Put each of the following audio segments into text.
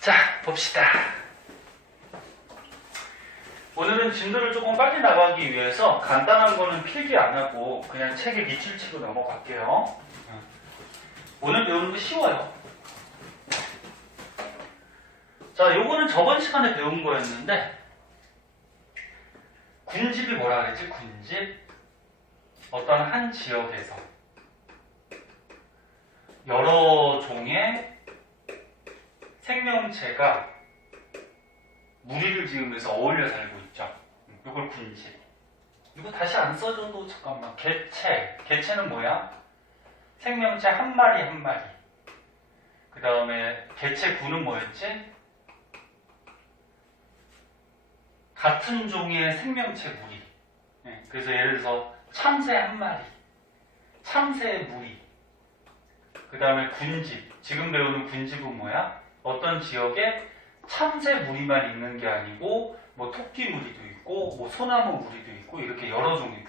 자, 봅시다. 오늘은 진도를 조금 빨리 나가기 위해서 간단한 거는 필기 안 하고 그냥 책에 밑줄 치고 넘어갈게요. 오늘 배우는 거 쉬워요. 자, 요거는 저번 시간에 배운 거였는데 군집이 뭐라 그랬지? 군집. 어떤 한 지역에서 여러 종의 생명체가 무리를 지으면서 어울려 살고 있죠. 이걸 군집. 이거 다시 안 써줘도 잠깐만. 개체. 개체는 뭐야? 생명체 한 마리 한 마리. 그 다음에 개체 구는 뭐였지? 같은 종의 생명체 무리. 그래서 예를 들어서 참새 한 마리, 참새의 무리. 그 다음에 군집. 지금 배우는 군집은 뭐야? 어떤 지역에 참새 무리만 있는 게 아니고 뭐 토끼 무리도 있고 뭐 소나무 무리도 있고 이렇게 여러 종의 무리.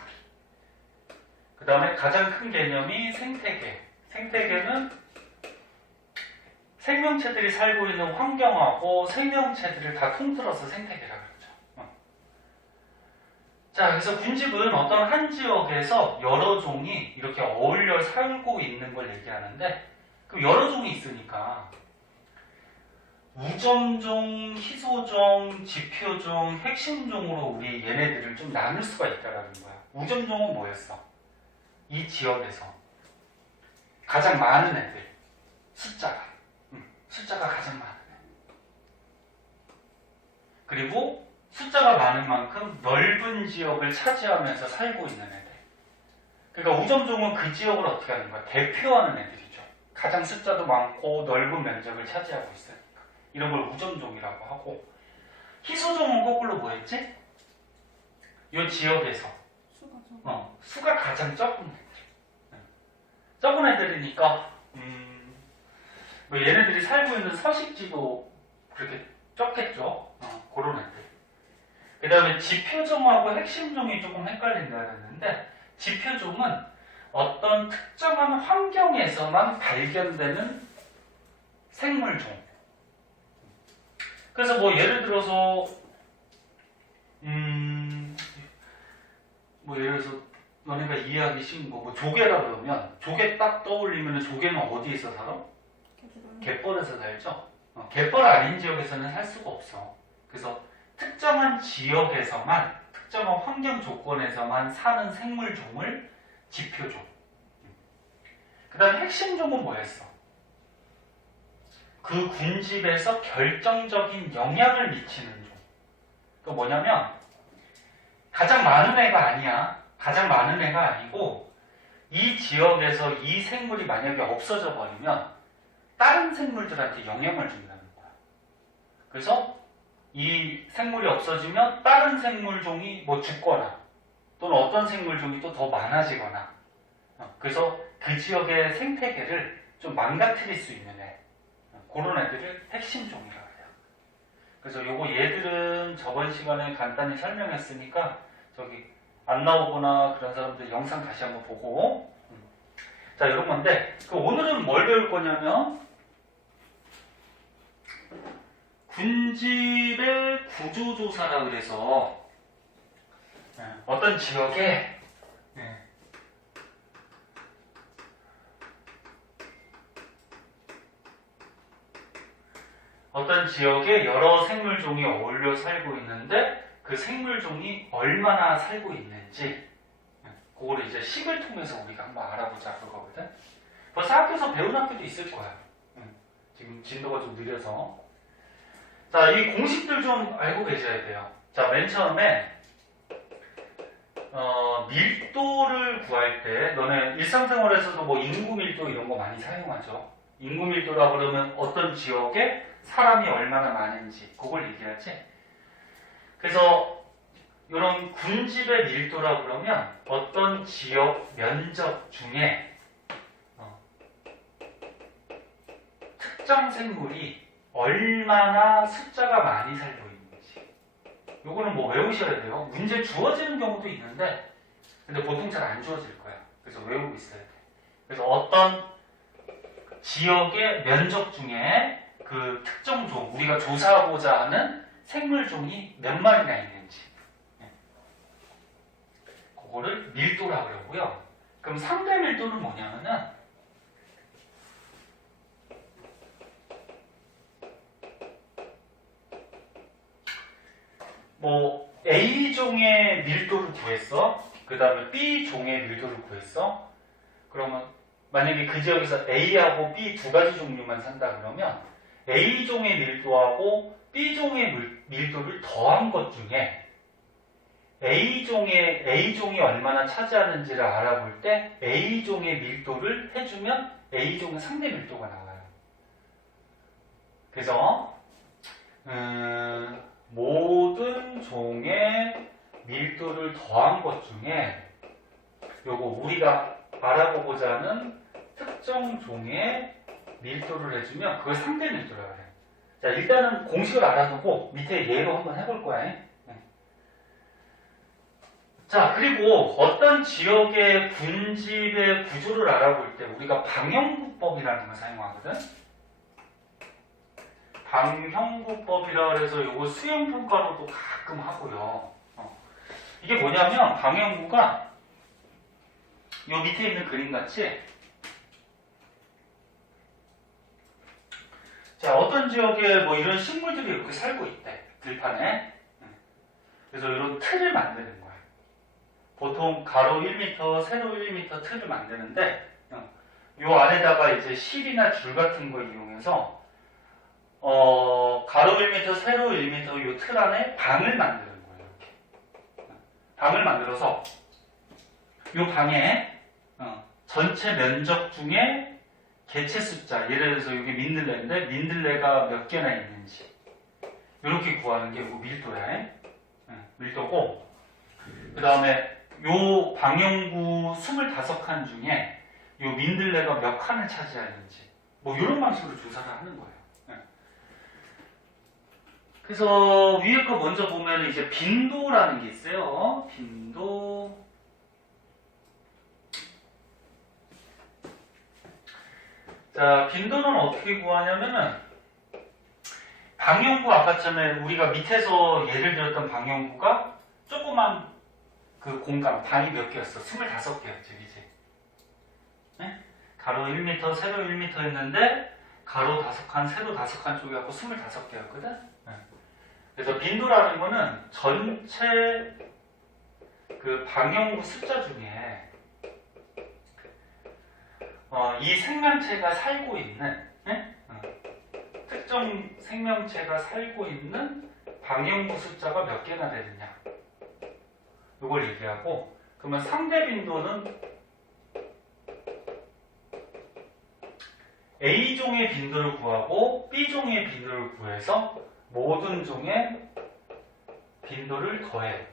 그 다음에 가장 큰 개념이 생태계. 생태계는 생명체들이 살고 있는 환경하고 생명체들을 다 통틀어서 생태계라고 그러죠. 자, 그래서 군집은 어떤 한 지역에서 여러 종이 이렇게 어울려 살고 있는 걸 얘기하는데, 그럼 여러 종이 있으니까 우점종, 희소종, 지표종, 핵심종으로 우리 얘네들을 좀 나눌 수가 있다라는 거야. 우점종은 뭐였어? 이 지역에서 가장 많은 애들, 숫자가 가장 많은 애. 그리고 숫자가 많은 만큼 넓은 지역을 차지하면서 살고 있는 애들. 그러니까 우점종은 그 지역을 어떻게 하는 거야? 대표하는 애들이죠. 가장 숫자도 많고 넓은 면적을 차지하고 있으니까. 이런 걸 우점종이라고 하고, 희소종은 거꾸로 뭐였지? 이 지역에서 수가 가장 적은 애들. 적은 애들이니까 뭐 얘네들이 살고 있는 서식지도 그렇게 적겠죠. 그런 애들. 그 다음에 지표종하고 핵심종이 조금 헷갈린다 그랬는데, 지표종은 어떤 특정한 환경에서만 발견되는 생물종. 그래서 뭐 예를 들어서 뭐 예를 들어서 너네가 이해하기 쉬운 거, 뭐 조개라 그러면 조개 딱 떠올리면 조개는 어디에서 살아? 갯벌에서 살죠. 갯벌 아닌 지역에서는 살 수가 없어. 그래서 특정한 지역에서만, 특정한 환경 조건에서만 사는 생물종을 지표종. 그 다음에 핵심종은 뭐였어? 그 군집에서 결정적인 영향을 미치는 종. 그게 뭐냐면 가장 많은 애가 아니야. 가장 많은 애가 아니고 이 지역에서 이 생물이 만약에 없어져 버리면 다른 생물들한테 영향을 준다는 거야. 그래서 이 생물이 없어지면 다른 생물종이 뭐 죽거나 또는 어떤 생물종이 또 더 많아지거나, 그래서 그 지역의 생태계를 좀 망가뜨릴 수 있는 애, 그런 애들을 핵심종이라고 해요. 그래서 요거 얘들은 저번 시간에 간단히 설명했으니까 저기 안 나오거나 그런 사람들 영상 다시 한번 보고. 자, 이런 건데, 오늘은 뭘 배울 거냐면 군집의 구조조사라 그래서 어떤 지역에 여러 생물종이 어울려 살고 있는데 그 생물종이 얼마나 살고 있는지, 그거를 이제 식을 통해서 우리가 한번 알아보자 그거거든. 벌써 학교에서 배운 학교도 있을 거야. 지금 진도가 좀 느려서. 자, 이 공식들 좀 알고 계셔야 돼요. 자, 맨 처음에 밀도를 구할 때, 너네 일상생활에서도 뭐 인구 밀도 이런 거 많이 사용하죠. 인구 밀도라 그러면 어떤 지역에 사람이 얼마나 많은지 그걸 얘기하지. 그래서 이런 군집의 밀도라 그러면 어떤 지역 면적 중에 특정 생물이 얼마나 숫자가 많이 살고 있는지, 요거는 뭐 외우셔야 돼요. 문제 주어지는 경우도 있는데 근데 보통 잘 안 주어질 거야. 그래서 외우고 있어야 돼. 그래서 어떤 지역의 면적 중에 그 그 특정 종, 우리가 조사하고자 하는 생물종이 몇 마리나 있는지. 그거를 밀도라고 그러고요. 그럼 상대 밀도는 뭐냐면은 뭐 A종의 밀도를 구했어. 그 다음에 B종의 밀도를 구했어. 그러면 만약에 그 지역에서 A하고 B 두 가지 종류만 산다 그러면 A종의 밀도하고 B종의 밀도를 더한 것 중에 A종이 얼마나 차지하는지를 알아볼 때 A종의 밀도를 해주면 A종의 상대 밀도가 나와요. 그래서 모든 종의 밀도를 더한 것 중에 요거 우리가 알아보고자 하는 특정 종의 밀도를 해주면 그걸 상대 밀도라고 해요. 자, 일단은 공식을 알아두고 밑에 예로 한번 해볼 거야. 자, 그리고 어떤 지역의 군집의 구조를 알아볼 때 우리가 방형구법이라는 걸 사용하거든. 방형구법이라 그래서 이거 수행평가로도 가끔 하고요. 이게 뭐냐면 방형구가 요 밑에 있는 그림 같이 자, 어떤 지역에 뭐 이런 식물들이 이렇게 살고 있대. 들판에. 그래서 이런 틀을 만드는 거야. 보통 가로 1m, 세로 1m 틀을 만드는데 요 안에다가 이제 실이나 줄 같은 거 이용해서 가로 1m, 세로 1m 요 틀 안에 방을 만드는 거예요. 이렇게. 방을 만들어서 요 방에 전체 면적 중에 개체 숫자, 예를 들어서 여기 민들레인데 민들레가 몇 개나 있는지 이렇게 구하는 게 밀도야. 밀도고 그 다음에 요 방형구 25칸 중에 요 민들레가 몇 칸을 차지하는지 뭐 이런 방식으로 조사를 하는 거예요. 그래서 위에 거 먼저 보면 이제 빈도라는 게 있어요. 빈도. 자, 빈도는 어떻게 구하냐면은 방형구 아까 전에 우리가 밑에서 예를 들었던 방형구가 조그만 그 공간, 방이 몇 개였어? 25개였지, 그치? 네? 가로 1m, 세로 1m 했는데 가로 5칸, 세로 5칸 쪽이 갖고 25개였거든? 네. 그래서 빈도라는 거는 전체 그 방형구 숫자 중에 이 생명체가 살고 있는 특정 생명체가 살고 있는 방형구 숫자가 몇 개나 되느냐 이걸 얘기하고 그러면 상대 빈도는 A종의 빈도를 구하고 B종의 빈도를 구해서 모든 종의 빈도를 더해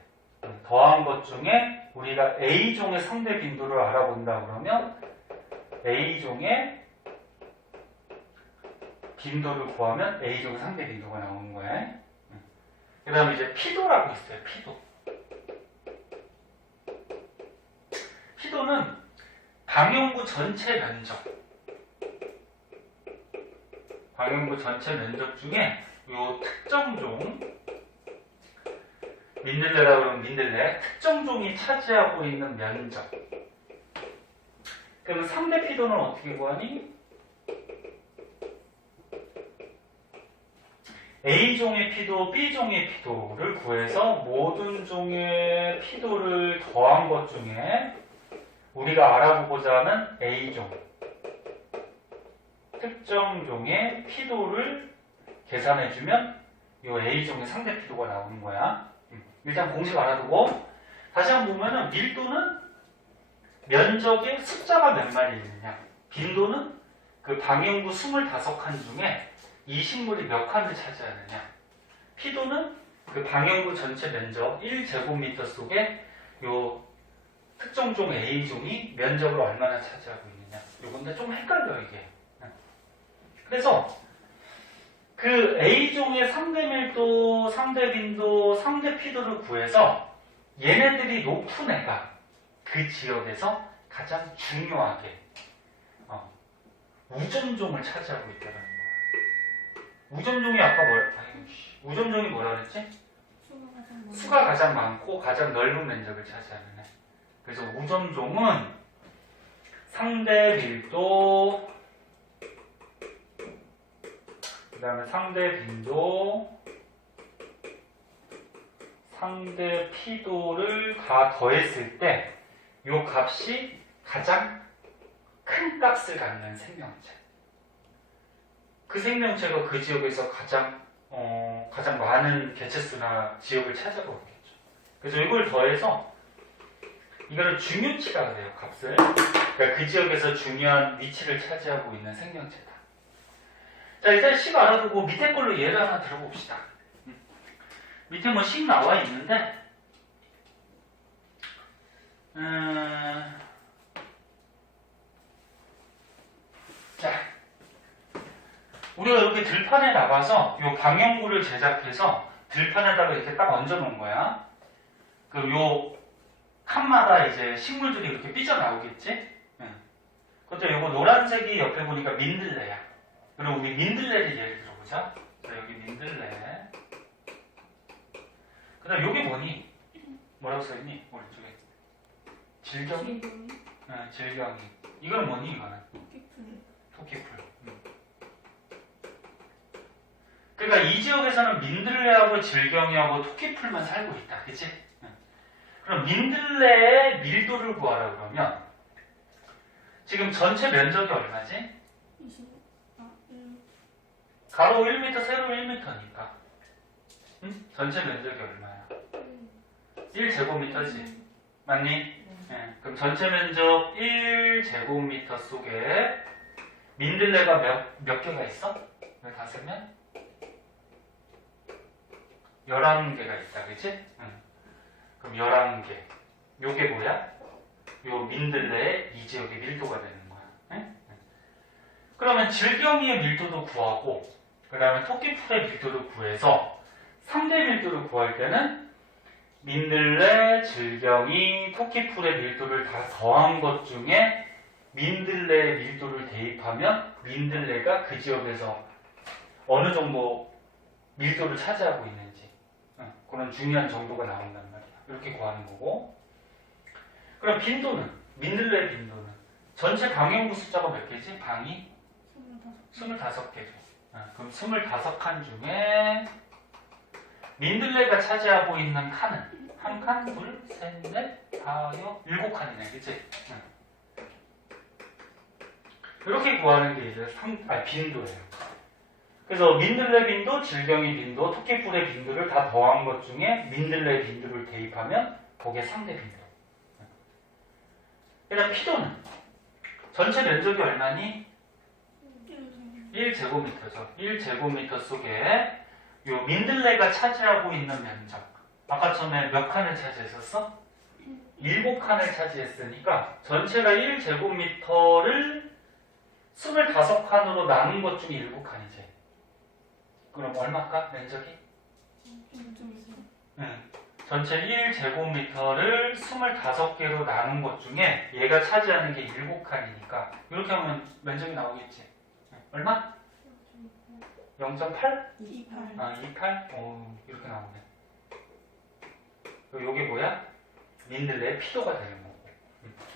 더한 것 중에 우리가 A종의 상대 빈도를 알아본다 그러면 A종의 빈도를 구하면 A종의 상대 빈도가 나오는 거예요. 그 다음에 이제 피도라고 있어요. 피도는 방형구 전체 면적 중에 요 특정 종 민들레라고 하면 민들레 특정 종이 차지하고 있는 면적. 그러면 상대 피도는 어떻게 구하니? A종의 피도, B종의 피도를 구해서 모든 종의 피도를 더한 것 중에 우리가 알아보고자 하는 A종 특정 종의 피도를 계산해주면 이 A종의 상대 피도가 나오는 거야. 일단 공식 알아두고 다시 한번 보면은 밀도는 면적의 숫자가 몇 마리 있느냐, 빈도는 그 방형구 25칸 중에 이 식물이 몇 칸을 차지하느냐, 피도는 그 방형구 전체 면적 1제곱미터 속에 요 특정 종 A종이 면적을 얼마나 차지하고 있느냐. 요건데 좀 헷갈려요, 이게. 그래서 그 A종의 상대 밀도, 상대 빈도, 상대 피도를 구해서 얘네들이 높은 애가 그 지역에서 가장 중요하게 우전종을 차지하고 있다는 거야. 우점종이 아까 우점종이 뭐라 그랬지? 수가 가장 많고 가장 넓은 면적을 차지하는 애. 그래서 우점종은 상대 밀도, 그 다음에 상대 빈도, 상대 피도를 다 더했을 때 이 값이 가장 큰 값을 갖는 생명체. 그 생명체가 그 지역에서 가장 많은 개체수나 지역을 차지하고 있겠죠. 그래서 이걸 더해서 이거를 중요치라 그래요, 값을. 그러니까 그 지역에서 중요한 위치를 차지하고 있는 생명체다. 자, 일단 식 알아두고 밑에 걸로 예를 하나 들어봅시다. 밑에 뭐 식 나와 있는데, 자, 우리가 이렇게 들판에 나가서 요 방향구를 제작해서 들판에다가 이렇게 딱 얹어 놓은 거야. 그럼 요 칸마다 이제 식물들이 이렇게 삐져나오겠지? 그것도 요거 노란색이 옆에 보니까 민들레야. 그럼 우리 민들레를 예를 들어보자. 자, 여기 민들레. 그 다음 여기 뭐니? 뭐라고 써있니? 오른쪽에. 질경이? 네, 질경이. 이건 뭐니, 이거는? 토끼풀. 그러니까 이 지역에서는 민들레하고 질경이하고 토끼풀만 살고 있다. 그치? 그럼 민들레의 밀도를 구하라 그러면 지금 전체 면적이 얼마지? 가로 1m, 세로 1m니까 전체 면적이 얼마야? 1제곱미터지? 맞니? 네. 그럼 전체 면적 1제곱미터 속에 민들레가 몇 개가 있어? 왜 다 쓰면? 11개가 있다, 그치? 그럼 11개. 요게 뭐야? 요 민들레의 이 지역의 밀도가 되는 거야. 네? 그러면 질경이의 밀도도 구하고, 그 다음에 토끼풀의 밀도도 구해서 3대 밀도를 구할 때는 민들레, 질경이, 토끼풀의 밀도를 다 더한 것 중에 민들레의 밀도를 대입하면 민들레가 그 지역에서 어느 정도 밀도를 차지하고 있는지 그런 중요한 정도가 나온단 말이야. 이렇게 구하는 거고. 그럼 빈도는, 민들레의 빈도는 전체 방향구 숫자가 몇 개지? 방이 25개죠. 그럼 25칸 중에 민들레가 차지하고 있는 칸은 한 칸, 둘, 셋, 넷, 다, 여, 7칸이네, 그치? 이렇게 구하는 게 이제 빈도예요. 그래서 민들레 빈도, 질경이 빈도, 토끼풀의 빈도를 다 더한 것 중에 민들레 빈도를 대입하면 그게 상대 빈도. 그 다음 피도는 전체 면적이 얼마니? 1제곱미터죠. 1제곱미터 속에 요 민들레가 차지하고 있는 면적. 아까 처음에 몇 칸을 차지했었어? 7칸을 차지했으니까 전체가 1제곱미터를 25칸으로 나눈 것 중에 7칸이지. 그럼 얼마까? 면적이? 전체 1제곱미터를 25개로 나눈 것 중에 얘가 차지하는 게 7칸이니까 이렇게 하면 면적이 나오겠지. 얼마? 0.8? 28. 28? 이렇게 나오네. 요게 뭐야? 민들레의 피도가 되는 거고.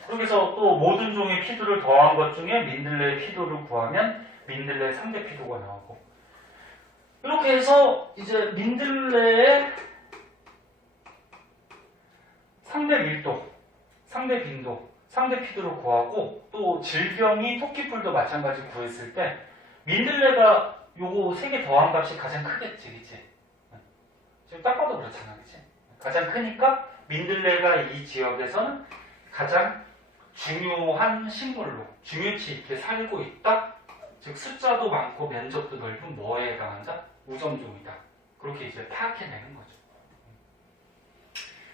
그래서 또 모든 종의 피도를 더한 것 중에 민들레의 피도를 구하면 민들레의 상대 피도가 나오고. 이렇게 해서 이제 민들레의 상대 밀도, 상대 빈도, 상대 피도를 구하고 또 질경이 토끼풀도 마찬가지 구했을 때 민들레가 요거 3개 더한 값이 가장 크겠지, 그치? 지금 딱 봐도 그렇잖아, 그치? 가장 크니까 민들레가 이 지역에서는 가장 중요한 식물로 중요치 있게 살고 있다. 즉 숫자도 많고 면적도 넓은 뭐에 해당한다? 우점종이다. 그렇게 이제 파악해내는 거죠.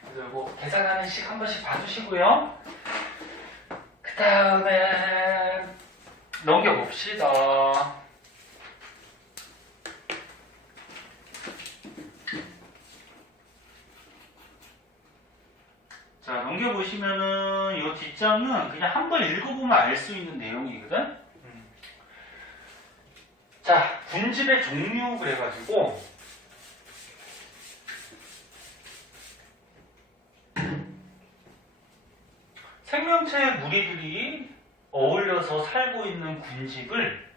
그래서 이거 계산하는 식 한 번씩 봐주시고요. 그 다음에 넘겨봅시다. 자, 넘겨보시면은 이 뒷장은 그냥 한 번 읽어보면 알 수 있는 내용이거든? 자, 군집의 종류 그래가지고 생명체의 무리들이 어울려서 살고 있는 군집을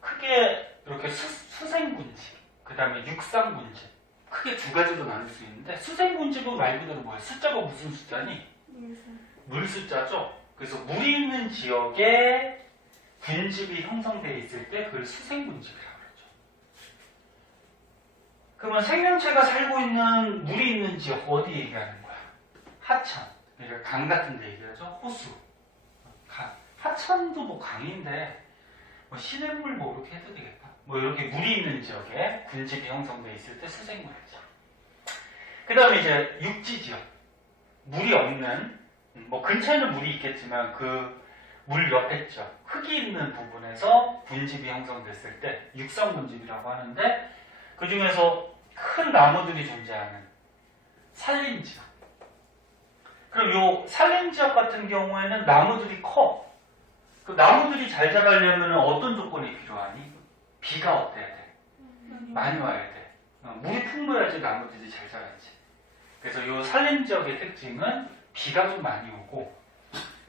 크게 이렇게 수생군집, 그 다음에 육상군집, 크게 두 가지로 나눌 수 있는데, 수생군집은 말 그대로 뭐야? 숫자가 무슨 숫자니? 물 숫자죠. 그래서 물이 있는 지역에 군집이 형성되어 있을 때 그걸 수생군집이라고 그러죠. 그러면 생명체가 살고 있는 물이 있는 지역 어디 얘기하는 거야? 하천, 그러니까 강 같은 데 얘기하죠. 호수, 하천도 뭐 강인데 뭐 시냇물 뭐 이렇게 해도 되겠다. 뭐 이렇게 물이 있는 지역에 군집이 형성되어 있을 때 수생군이죠. 그 다음에 이제 육지 지역, 물이 없는, 뭐 근처에는 물이 있겠지만 그 물 옆에 지역, 흙이 있는 부분에서 군집이 형성됐을 때 육상군집이라고 하는데, 그 중에서 큰 나무들이 존재하는 산림지역. 그럼 요 산림지역 같은 경우에는 나무들이 커. 그 나무들이 잘 자라려면 어떤 조건이 필요하니? 비가 어때야 돼? 많이 와야 돼. 물이 풍부해야지 나무들이 잘 자라지. 그래서 요 산림지역의 특징은 비가 좀 많이 오고,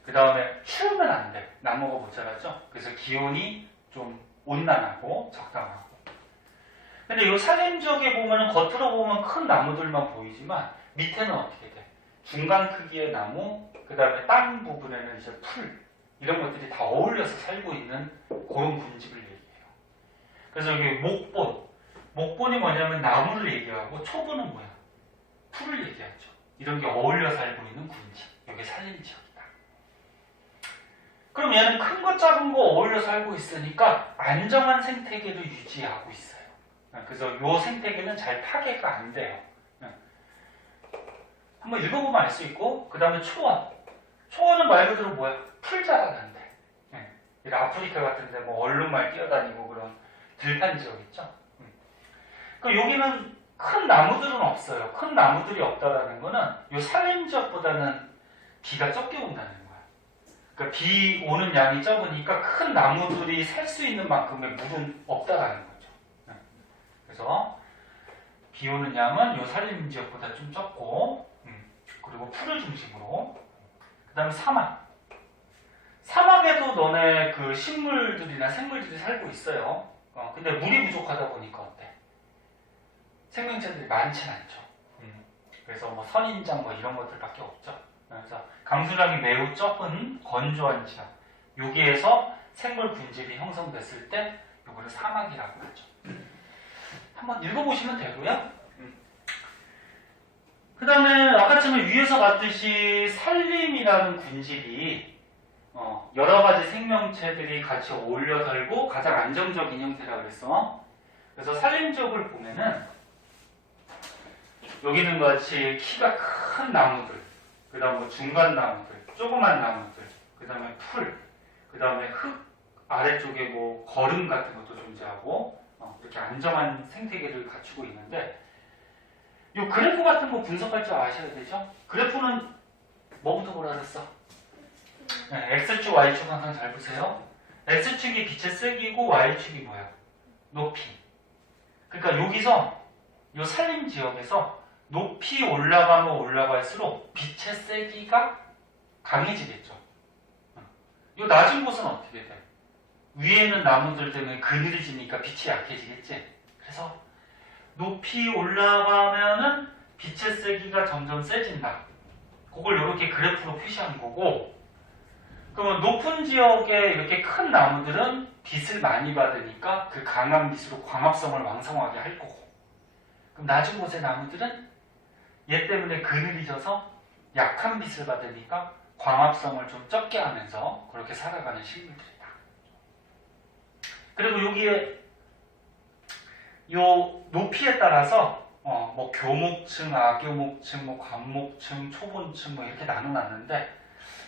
그 다음에 추우면 안 돼. 나무가 못 자라죠. 그래서 기온이 좀 온난하고 적당하고. 근데 요 산림지역에 보면은 겉으로 보면 큰 나무들만 보이지만 밑에는 어떻게 돼? 중간 크기의 나무, 그 다음에 땅 부분에는 이제 풀, 이런 것들이 다 어울려서 살고 있는 그런 군집을 얘기해요. 그래서 여기 목본이 뭐냐면 나무를 얘기하고, 초본은 뭐야? 풀을 얘기하죠. 이런 게 어울려 살고 있는 군집, 이게 산림지역이다. 그럼 얘는 큰 거 작은 거 어울려 살고 있으니까 안정한 생태계를 유지하고 있어요. 그래서 이 생태계는 잘 파괴가 안 돼요. 한번 읽어보면 알 수 있고, 그 다음에 초원. 초원은 말 그대로 뭐야? 풀 자라는데. 아프리카 같은데 뭐 얼룩말 뛰어다니고 그런 들판 지역 있죠? 그러니까 여기는 큰 나무들은 없어요. 큰 나무들이 없다라는 거는 이 산림 지역보다는 비가 적게 온다는 거야. 그러니까 비 오는 양이 적으니까 큰 나무들이 살 수 있는 만큼의 물은 없다라는 거죠. 그래서 비 오는 양은 이 산림 지역보다 좀 적고, 그리고 풀을 중심으로. 그 다음에 사막. 사막에도 너네 그 식물들이나 생물들이 살고 있어요. 근데 물이 부족하다 보니까 어때? 생명체들이 많진 않죠. 그래서 뭐 선인장 뭐 이런 것들밖에 없죠. 그래서 강수량이 매우 적은 건조한 지역, 여기에서 생물 군집이 형성됐을 때 이거를 사막이라고 하죠. 한번 읽어보시면 되고요. 그 다음에 아까 처음에 위에서 봤듯이 산림이라는 군집이 여러 가지 생명체들이 같이 어울려 살고 가장 안정적인 형태라고 그랬어. 그래서 산림지역을 보면은 여기는 같이 키가 큰 나무들, 그 다음 뭐 중간 나무들, 조그만 나무들, 그 다음에 풀, 그 다음에 흙 아래쪽에 뭐 거름 같은 것도 존재하고, 이렇게 안정한 생태계를 갖추고 있는데, 이 그래프 같은 거 분석할 줄 아셔야 되죠? 그래프는 뭐부터 보라 그랬어? 네, X축, Y축 항상 잘 보세요. X축이 빛의 세기고 Y축이 뭐야? 높이. 그러니까 여기서 이 산림 지역에서 높이 올라가면 올라갈수록 빛의 세기가 강해지겠죠. 이 낮은 곳은 어떻게 돼? 위에 있는 나무들 때문에 그늘지니까 빛이 약해지겠지. 그래서 높이 올라가면은 빛의 세기가 점점 세진다. 그걸 이렇게 그래프로 표시한 거고, 그러면 높은 지역에 이렇게 큰 나무들은 빛을 많이 받으니까 그 강한 빛으로 광합성을 왕성하게 할 거고, 그럼 낮은 곳의 나무들은 얘 때문에 그늘이 져서 약한 빛을 받으니까 광합성을 좀 적게 하면서 그렇게 살아가는 식물들이다. 그리고 여기에 요 높이에 따라서 뭐 교목층, 아교목층, 뭐 관목층, 초본층 뭐 이렇게 나눠놨는데,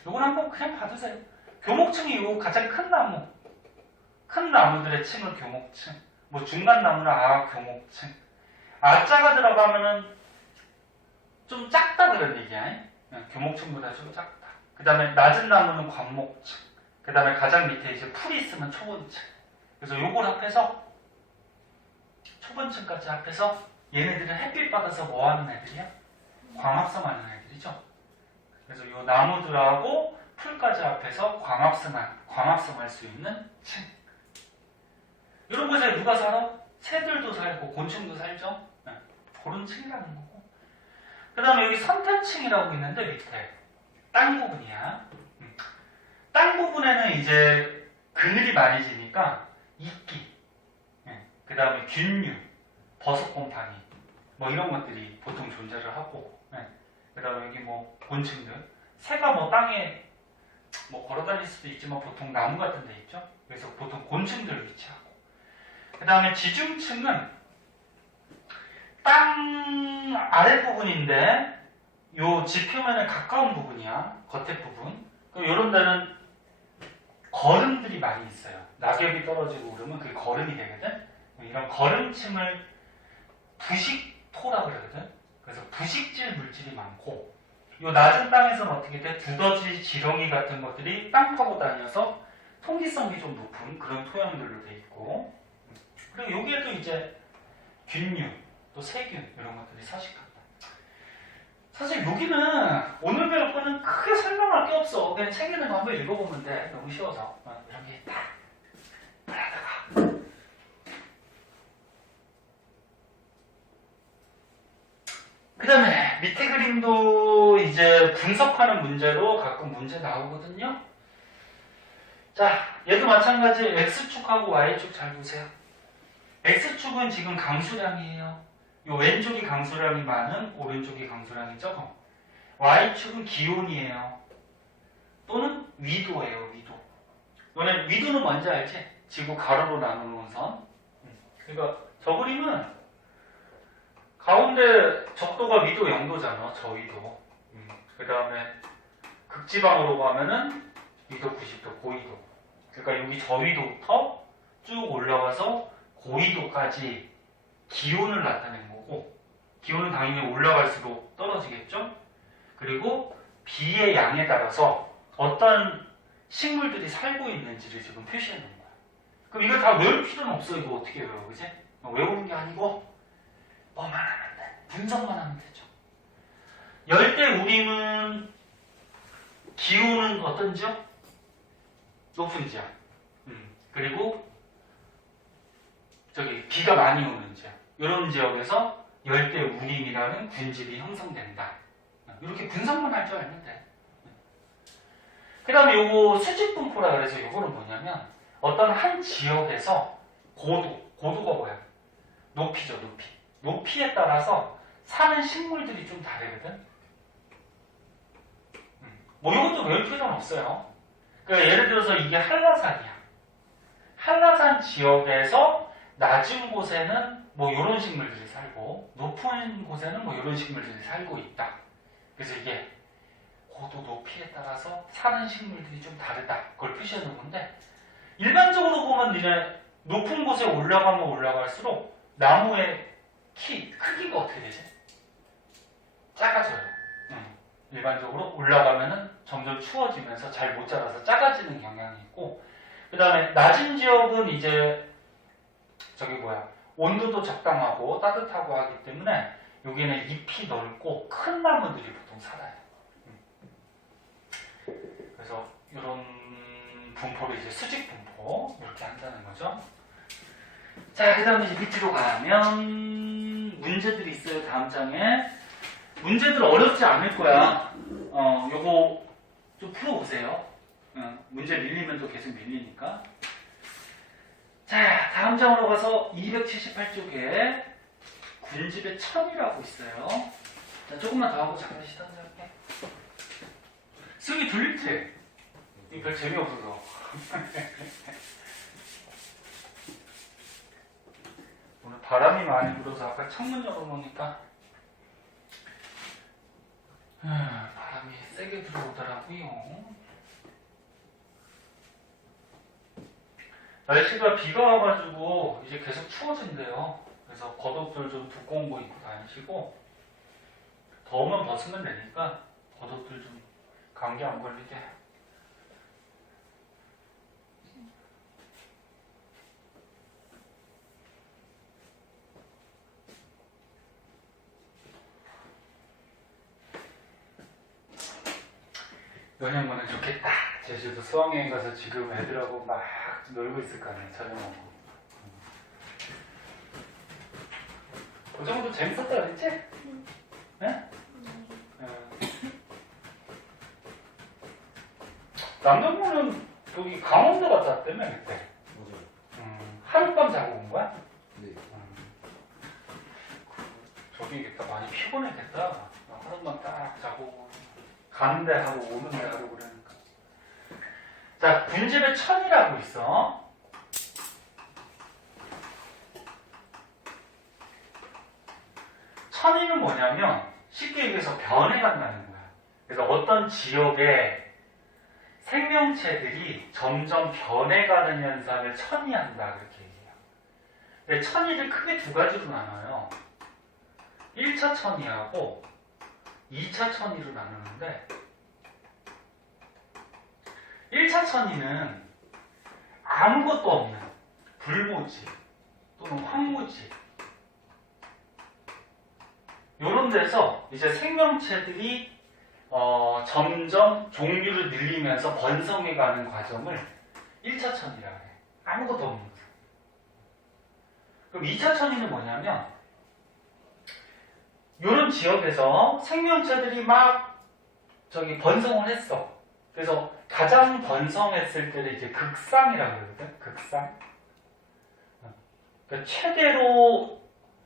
요건 한번 그냥 봐두세요. 교목층이 요 가장 큰 나무, 큰 나무들의 층은 교목층, 뭐 중간 나무는 아교목층. 아자가 들어가면은 좀 작다 그런 얘기야. 교목층보다 좀 작다. 그 다음에 낮은 나무는 관목층. 그 다음에 가장 밑에 이제 풀이 있으면 초본층. 그래서 요걸 합해서 초본층까지 합해서 얘네들은 햇빛 받아서 뭐 하는 애들이야? 광합성 하는 애들이죠. 그래서 이 나무들하고 풀까지 합해서 광합성할 수 있는 층. 이런 곳에 누가 살아? 새들도 살고 곤충도 살죠. 네. 그런 층이라는 거고. 그 다음에 여기 선택층이라고 있는데 밑에 땅 부분이야. 땅 부분에는 이제 그늘이 많이 지니까 이끼, 그 다음에 균류, 버섯곰팡이 뭐 이런 것들이 보통 존재를 하고, 그 다음에 여기 뭐 곤충들, 새가 뭐 땅에 뭐 걸어다닐 수도 있지만 보통 나무 같은 데 있죠. 그래서 보통 곤충들 위치하고, 그 다음에 지중층은 땅 아랫부분인데 요 지표면에 가까운 부분이야. 겉에 부분. 이런 데는 거름들이 많이 있어요. 낙엽이 떨어지고 그러면 그게 거름이 되거든. 이런 거름층을 부식토라고 그러거든. 그래서 부식질 물질이 많고, 이 낮은 땅에서는 어떻게 돼? 두더지, 지렁이 같은 것들이 땅 파고 다녀서 통기성이 좀 높은 그런 토양들로 돼 있고, 그리고 여기에도 이제 균류, 또 세균 이런 것들이 서식한다. 사실 여기는 오늘 배울 거는 크게 설명할 게 없어. 그냥 책 읽는 거 한번 읽어보면 돼. 너무 쉬워서. 이런 게 있다. 하다가 그 다음에 밑에 그림도 이제 분석하는 문제로 가끔 문제 나오거든요. 자, 얘도 마찬가지 X축하고 Y축 잘 보세요. X축은 지금 강수량이에요. 요 왼쪽이 강수량이 많은, 오른쪽이 강수량이 적은. Y축은 기온이에요. 또는 위도예요, 위도. 너네 위도는 뭔지 알지? 지구 가로로 나누는 선. 그러니까 저 그림은 가운데 적도가 위도 0도잖아, 저위도. 그 다음에 극지방으로 가면은 위도 90도, 고위도. 그러니까 여기 저위도부터 쭉 올라가서 고위도까지 기온을 나타낸 거고, 기온은 당연히 올라갈수록 떨어지겠죠? 그리고 비의 양에 따라서 어떤 식물들이 살고 있는지를 지금 표시해 놓은 거야. 그럼 이걸 다 외울 필요는 없어. 이거 어떻게 외워, 그지? 외우는 게 아니고 뭐만 하면 돼. 분석만 하면 되죠. 열대 우림은 기온은 어떤 지역? 높은 지역. 그리고 저기 비가 많이 오는 지역. 이런 지역에서 열대 우림이라는 군집이 형성된다. 이렇게 분석만 할 줄 알면 돼. 그 다음에 요거 수직분포라 그래서 요거는 뭐냐면 어떤 한 지역에서 고도가 뭐야? 높이죠, 높이. 높이에 따라서 사는 식물들이 좀 다르거든. 뭐 이것도 외울 필요는 없어요. 그러니까 예를 들어서 이게 한라산이야. 한라산 지역에서 낮은 곳에는 뭐 이런 식물들이 살고 높은 곳에는 뭐 이런 식물들이 살고 있다. 그래서 이게 고도 높이에 따라서 사는 식물들이 좀 다르다. 그걸 표시해 놓은 건데, 일반적으로 보면 이제 높은 곳에 올라가면 올라갈수록 나무의 크기가 어떻게 되지? 작아져요. 일반적으로 올라가면은 점점 추워지면서 잘 못 자라서 작아지는 경향이 있고, 그 다음에 낮은 지역은 이제 온도도 적당하고 따뜻하고 하기 때문에 여기는 잎이 넓고 큰 나무들이 보통 살아요. 그래서 이런 분포를 이제 수직 분포 이렇게 한다는 거죠. 자, 그 다음에 이제 밑으로 가면 문제들이 있어요. 다음 장에 문제들 어렵지 않을 거야. 요거 좀 풀어보세요. 문제 밀리면 또 계속 밀리니까. 자, 다음 장으로 가서 278쪽에 군집의 천이라고 있어요. 자, 조금만 더 하고 잠깐 시작할게. 승이 들리지? 이거 별 재미없어서. 오늘 바람이 많이 불어서 아까 창문 열어놓으니까 바람이 세게 들어오더라고요. 날씨가 비가 와가지고 이제 계속 추워진대요. 그래서 겉옷들 좀 두꺼운 거 입고 다니시고, 더우면 벗으면 되니까 겉옷들 좀 감기 안 걸리게. 연영문은 좋겠다. 제주도 수학여행 가서 지금 애들하고 막 놀고 있을 거 아니야, 저녁. 그 정도 재밌었다 그랬지? 네? 남동문은 여기 강원도 갔다 왔다며 그때. 하룻밤 자고 온 거야? 네. 저기겠다. 많이 피곤했겠다. 하룻밤 딱 자고 가는데 하고 오는데 하고 그러니까. 자, 군집의 천이라고 있어. 천이는 뭐냐면 쉽게 얘기해서 변해간다는 거야. 그래서 어떤 지역에 생명체들이 점점 변해가는 현상을 천이한다 그렇게 얘기해요. 근데 천이를 크게 두 가지로 나눠요. 1차 천이하고 2차 천이로 나누는데 1차 천이는 아무것도 없는 불모지 또는 황무지 이런 데서 이제 생명체들이 점점 종류를 늘리면서 번성해가는 과정을 1차 천이라고 해. 아무것도 없는 거죠. 그럼 2차 천이는 뭐냐면 이런 지역에서 생명체들이 막 번성을 했어. 그래서 가장 번성했을 때를 이제 극상이라고 그러거든. 극상. 그러니까 최대로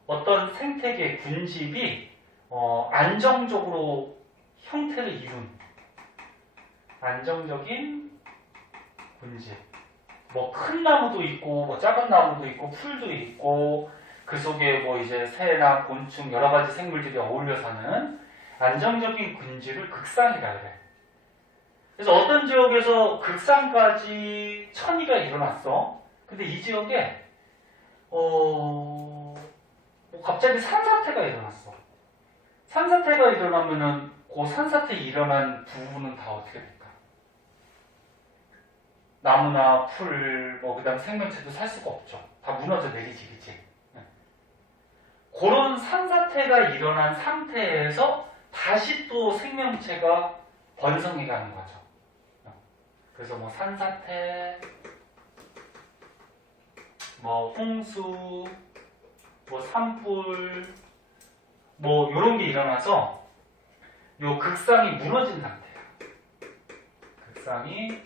어떤 생태계 군집이 안정적으로 형태를 이룬 안정적인 군집. 뭐 큰 나무도 있고, 뭐 작은 나무도 있고, 풀도 있고, 그 속에 뭐 이제 새나 곤충 여러 가지 생물들이 어울려 사는 안정적인 군집을 극상이라 그래. 그래서 어떤 지역에서 극상까지 천이가 일어났어. 근데 이 지역에 갑자기 산사태가 일어났어. 산사태가 일어나면은 그 산사태 일어난 부분은 다 어떻게 될까? 나무나 풀, 그다음 생명체도 살 수가 없죠. 다 무너져 내리지, 그치? 그런 산사태가 일어난 상태에서 다시 또 생명체가 번성해가는 거죠. 그래서 뭐 산사태, 뭐 홍수, 뭐 산불, 뭐 요런 게 일어나서 요 극상이 무너진 상태야. 극상이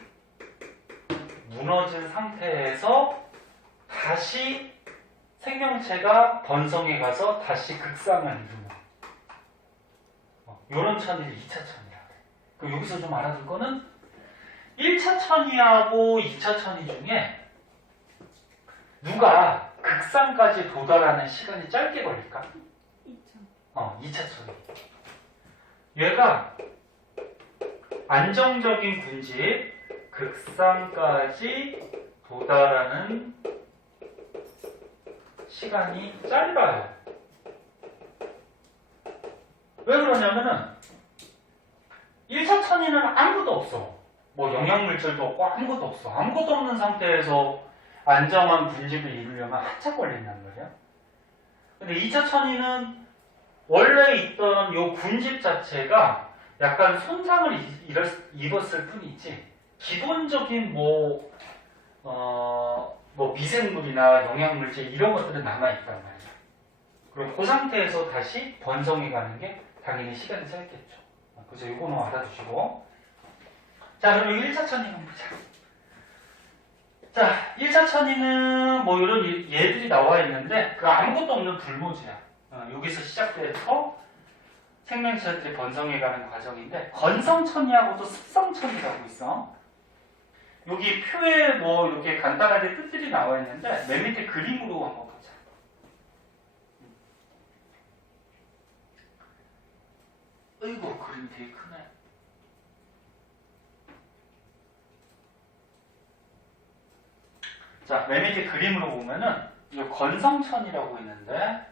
무너진 상태에서 다시 생명체가 번성해 가서 다시 극상을 이루는 요런 천이를 2차 천이라고 해. 그럼 여기서 좀 알아둘 거는 1차 천이하고 2차 천이 중에 누가 극상까지 도달하는 시간이 짧게 걸릴까? 2차 천이. 얘가 안정적인 군집 극상까지 도달하는 시간이 짧아요. 왜 그러냐면은 1차 천이는 아무것도 없어. 뭐 영양물질도 없고 아무것도 없어. 아무것도 없는 상태에서 안정한 군집을 이루려면 한참 걸린단 말이야. 근데 2차 천이는 원래 있던 요 군집 자체가 약간 손상을 입었을 뿐이지 기본적인 미생물이나 영양물질 이런 것들은 남아있단 말이야. 그럼 그 상태에서 다시 번성해 가는 게 당연히 시간이 짧겠죠. 그래서 이거는 알아두시고. 자, 그럼 1차 천이 보자. 자, 1차 천이는 뭐 이런 얘들이 나와 있는데 그 아무것도 없는 불모지야. 여기서 시작돼서 생명체들이 번성해 가는 과정인데 건성천이하고도 습성천이라고 있어. 여기 표에 뭐 이렇게 간단하게 뜻들이 나와 있는데 맨 밑에 그림으로 한번 보자. 어이구, 그림 되게 크네. 자, 맨 밑에 그림으로 보면은 이 건성천이라고 있는데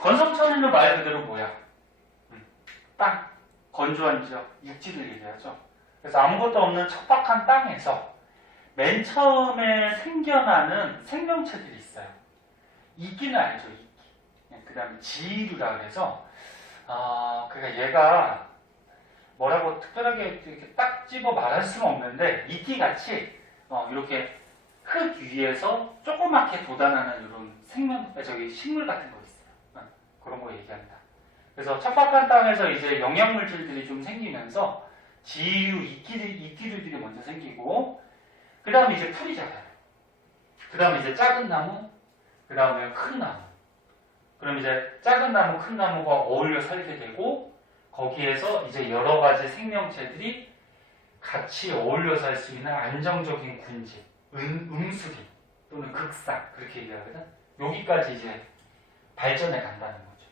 건성천이는 말 그대로 뭐야? 땅, 건조한 지역, 육지를 얘기하죠. 그래서 아무것도 없는 척박한 땅에서 맨 처음에 생겨나는 생명체들이 있어요. 이끼는 알죠, 이끼. 그 다음에 지류라 그래서, 그러니까 얘가 뭐라고 특별하게 이렇게 딱 집어 말할 수는 없는데, 이끼같이, 이렇게 흙 위에서 조그맣게 돋아나는 이런 식물 같은 거 있어요. 그런 거 얘기한다. 그래서 척박한 땅에서 이제 영양물질들이 좀 생기면서 지류, 이끼류들이 먼저 생기고, 그 다음에 이제 풀이 자라요. 그 다음에 이제 작은 나무, 그 다음에 큰 나무. 그럼 이제 작은 나무, 큰 나무가 어울려 살게 되고, 거기에서 이제 여러 가지 생명체들이 같이 어울려 살 수 있는 안정적인 군집, 음수리 또는 극상, 그렇게 얘기하거든. 여기까지 이제 발전해 간다는 거죠.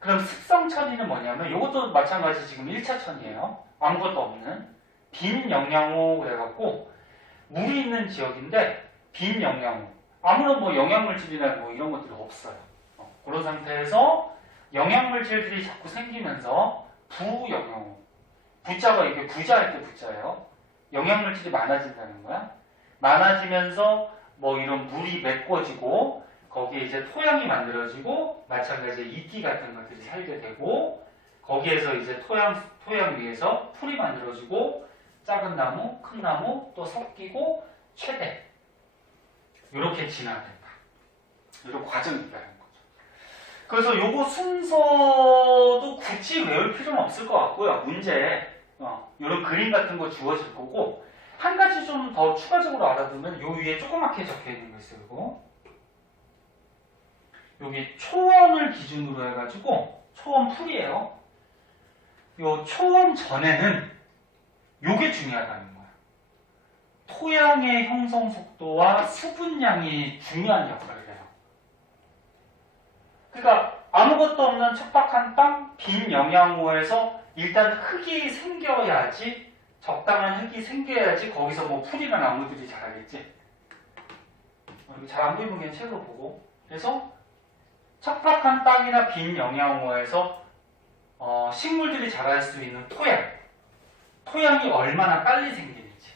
그럼 습성 천이는 뭐냐면, 이것도 마찬가지 지금 1차 천이에요. 아무것도 없는 빈 영양호 그래갖고 물이 있는 지역인데 빈 영양호, 아무런 뭐 영양물질이나 뭐 이런 것들이 없어요. 그런 상태에서 영양물질들이 자꾸 생기면서 부영양호, 부자가 이게 부자할 때 부자예요. 영양물질이 많아진다는 거야. 많아지면서 뭐 이런 물이 메꿔지고 거기에 이제 토양이 만들어지고 마찬가지로 이끼 같은 것들이 살게 되고 거기에서 이제 토양 위에서 풀이 만들어지고 작은 나무, 큰 나무 또 섞이고 최대 이렇게 진화된다. 이런 과정이 있다는 거죠. 그래서 요거 순서도 굳이 외울 필요는 없을 것 같고요. 문제에 이런 그림 같은 거 주어질 거고 한 가지 좀 더 추가적으로 알아두면 요 위에 조그맣게 적혀 있는 거 있어요. 이거. 여기 초원을 기준으로 해가지고 초원 풀이에요. 요 초원 전에는 요게 중요하다는 거야. 토양의 형성 속도와 수분량이 중요한 역할을 해요. 그러니까 아무것도 없는 척박한 땅, 빈 영양호에서 일단 흙이 생겨야지, 적당한 흙이 생겨야지 거기서 뭐 풀이나 나무들이 자라겠지. 잘 안 보이면 그냥 책으로 보고. 그래서 척박한 땅이나 빈 영양호에서 식물들이 자랄 수 있는 토양이 얼마나 빨리 생기는지,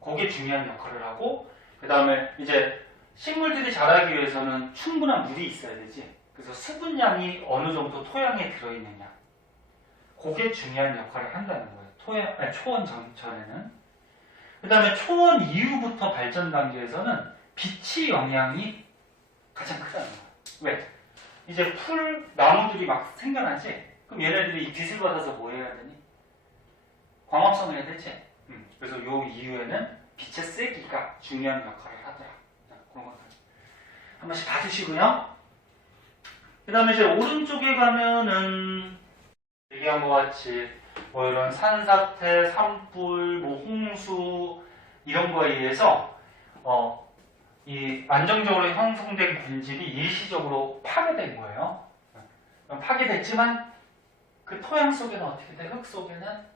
그게 중요한 역할을 하고, 그 다음에 이제 식물들이 자라기 위해서는 충분한 물이 있어야 되지. 그래서 수분량이 어느 정도 토양에 들어있느냐, 그게 중요한 역할을 한다는 거예요. 초원 전에는. 그 다음에 초원 이후부터 발전 단계에서는 빛의 영향이 가장 크다는 거예요. 왜? 이제 나무들이 막 생겨나지? 그럼 얘네들이 이 빛을 받아서 뭐 해야 되니? 광합성을 해야 되지? 그래서 요 이후에는 빛의 세기가 중요한 역할을 하더라. 그런 것들 한 번씩 봐주시고요. 그 다음에 이제 오른쪽에 가면은 얘기한 것 같이 뭐 이런 산사태, 산불, 뭐 홍수 이런 거에 의해서 이 안정적으로 형성된 군집이 일시적으로 파괴된 거예요. 파괴됐지만 그 토양 속에는 어떻게 돼? 흙 속에는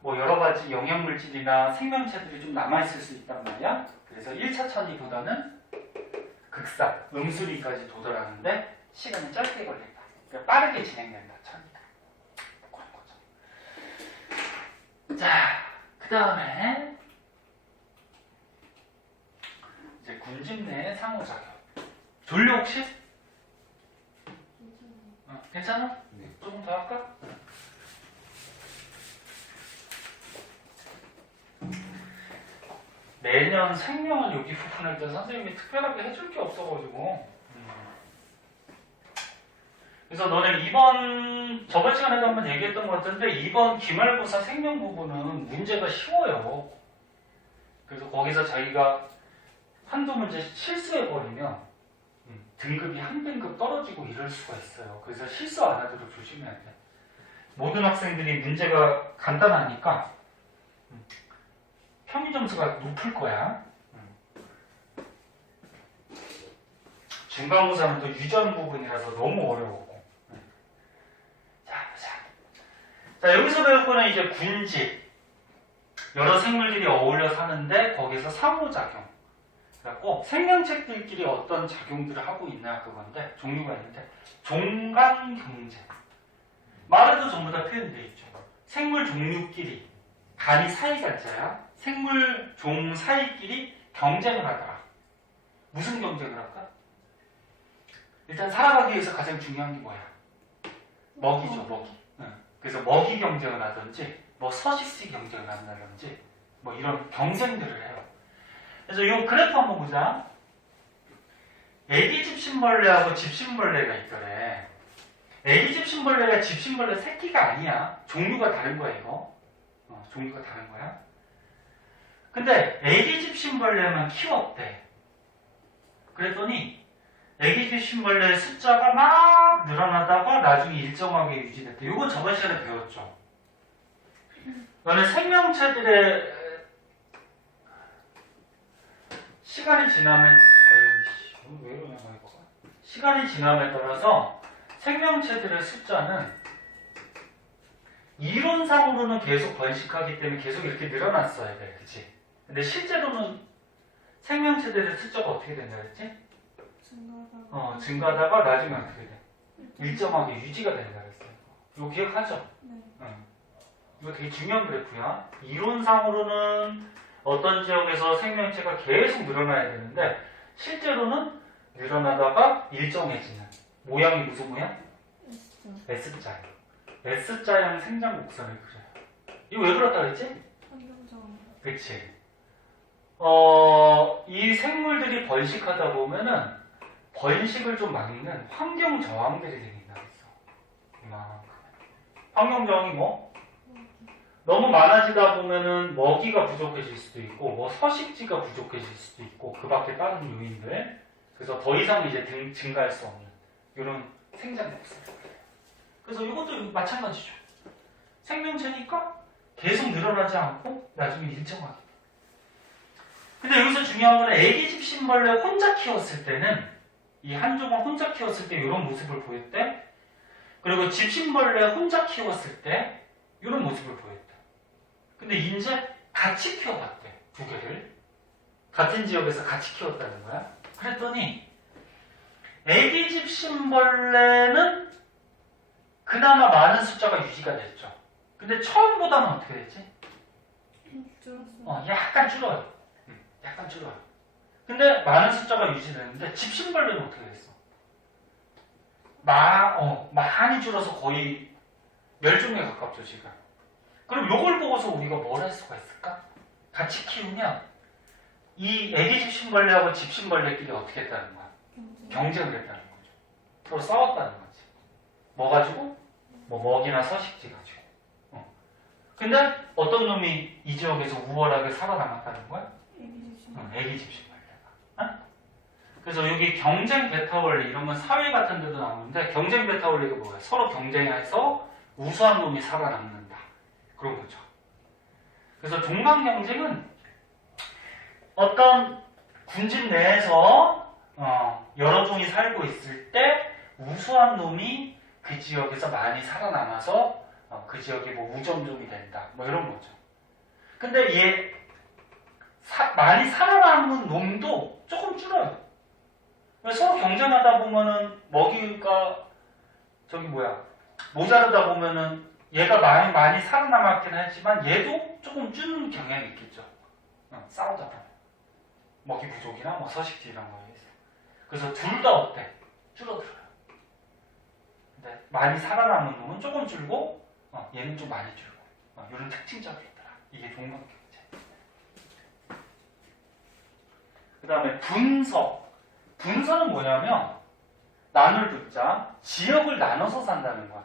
뭐 여러 가지 영양물질이나 생명체들이 좀 남아있을 수 있단 말이야. 그래서 1차 천이보다는 극상, 음수리까지 도달하는데 시간이 짧게 걸린다. 그러니까 빠르게 진행된다, 천이가. 그런 거죠. 자, 그 다음에 이제 군집 내의 상호작용. 졸려 혹시? 괜찮아? 네. 조금 더 할까? 매년 생명을 여기 부분할 때 선생님이 특별하게 해줄 게 없어가지고. 그래서 너네 저번 시간에도 한번 얘기했던 것 같은데 이번 기말고사 생명 부분은 문제가 쉬워요. 그래서 거기서 자기가 한두 문제 실수해버리면 등급이 한 등급 떨어지고 이럴 수가 있어요. 그래서 실수 안 하도록 조심해야 돼. 모든 학생들이 문제가 간단하니까 평균 점수가 높을 거야. 중간고사는 또 유전 부분이라서 너무 어려웠고. 자, 보자. 자, 여기서 배울 거는 이제 군집. 여러 생물들이 어울려 사는데 거기서 상호작용. 그래갖고 생명체들끼리 어떤 작용들을 하고 있나 그건데 종류가 있는데 종간경제. 말에도 전부 다 표현되어 있죠. 생물 종류끼리 간이 사이간자야. 생물 종 사이끼리 경쟁을 하더라. 무슨 경쟁을 할까? 일단 살아가기 위해서 가장 중요한 게 뭐야? 먹이죠, 먹이. 그래서 먹이 경쟁을 하든지, 뭐 서식지 경쟁을 한다든지, 뭐 이런 경쟁들을 해요. 그래서 이 그래프 한번 보자. 애기 집신벌레하고 집신벌레가 있더래. 애기 집신벌레가 집신벌레 새끼가 아니야. 종류가 다른 거야, 이거. 종류가 다른 거야. 근데 애기 집신벌레만 키웠대. 그랬더니 애기 집신벌레 숫자가 막 늘어나다가 나중에 일정하게 유지됐대. 이건 저번 시간에 배웠죠. 너는 생명체들의 시간이 지남에 왜 이러냐 이거. 시간이 지남에 따라서 생명체들의 숫자는 이론상으로는 계속 번식하기 때문에 계속 이렇게 늘어났어야 돼, 그치? 근데 실제로는 생명체들의 숫자가 어떻게 된다 그랬지? 증가하다가 나중에 어떻게 돼? 일정하게 유지가 된다 그랬어요. 이거 기억하죠? 네. 이거 되게 중요한 그래프야. 이론상으로는 어떤 지역에서 생명체가 계속 늘어나야 되는데 실제로는 늘어나다가 일정해지는 모양이 무슨 모양? S자. S자형 생장 곡선을 그려요. 이거 왜 그렇다 그랬지? 환경정. 그치. 이 생물들이 번식하다 보면은 번식을 좀 막는 환경 저항들이 생긴다 그랬어. 환경 저항이 뭐? 너무 많아지다 보면은 먹이가 부족해질 수도 있고, 뭐 서식지가 부족해질 수도 있고, 그 밖에 다른 요인들. 그래서 더 이상 이제 증가할 수 없는 이런 생장 곡선. 그래서 이것도 마찬가지죠. 생명체니까 계속 늘어나지 않고 나중에 일정하게. 근데 여기서 중요한 거는 애기 집신벌레 혼자 키웠을 때는 이 한 종을 혼자 키웠을 때 이런 모습을 보였대. 그리고 집신벌레 혼자 키웠을 때 이런 모습을 보였대. 근데 이제 같이 키워봤대. 두 개를. 같은 지역에서 같이 키웠다는 거야. 그랬더니 애기 집신벌레는 그나마 많은 숫자가 유지가 됐죠. 근데 처음보다는 어떻게 됐지? 줄었어. 약간 줄어요. 약간 줄어요. 근데 많은 숫자가 유지되는데 집신벌레는 어떻게 됐어? 많이 줄어서 거의 멸종에 가깝죠, 지금. 그럼 요걸 보고서 우리가 뭘 할 수가 있을까? 같이 키우면 이 애기 집신벌레하고 집신벌레끼리 어떻게 했다는 거야? 경쟁을 했다는 거죠. 서로 싸웠다는 거지. 뭐 가지고? 뭐 먹이나 서식지 가지고. 근데 어떤 놈이 이 지역에서 우월하게 살아남았다는 거야? 애기 집신벌레가. 그래서 여기 경쟁 베타 원리 이런 건 사회 같은 데도 나오는데 경쟁 베타 원리가 뭐야? 서로 경쟁해서 우수한 놈이 살아남는다. 그런 거죠. 그래서 종강 경쟁은 어떤 군집 내에서 여러 종이 살고 있을 때 우수한 놈이 그 지역에서 많이 살아남아서 그 지역이 뭐 우점종이 된다. 뭐 이런 거죠. 근데 얘 많이 살아남은 놈도 조금 줄어요. 서로 경쟁하다 보면은 먹이가 모자르다 보면은 얘가 많이 살아남았긴 하지만 얘도 조금 줄는 경향이 있겠죠. 싸우다 보면 먹이 부족이나 뭐 서식지 이런 거에 있어. 그래서 둘 다 어때? 줄어들어요. 근데 많이 살아남은 놈은 조금 줄고 얘는 좀 많이 줄고 이런 특징적이 있더라. 이게 종강 경쟁. 그 다음에 분서. 분서는 뭐냐면 나눌 두자 지역을 나눠서 산다는 거야.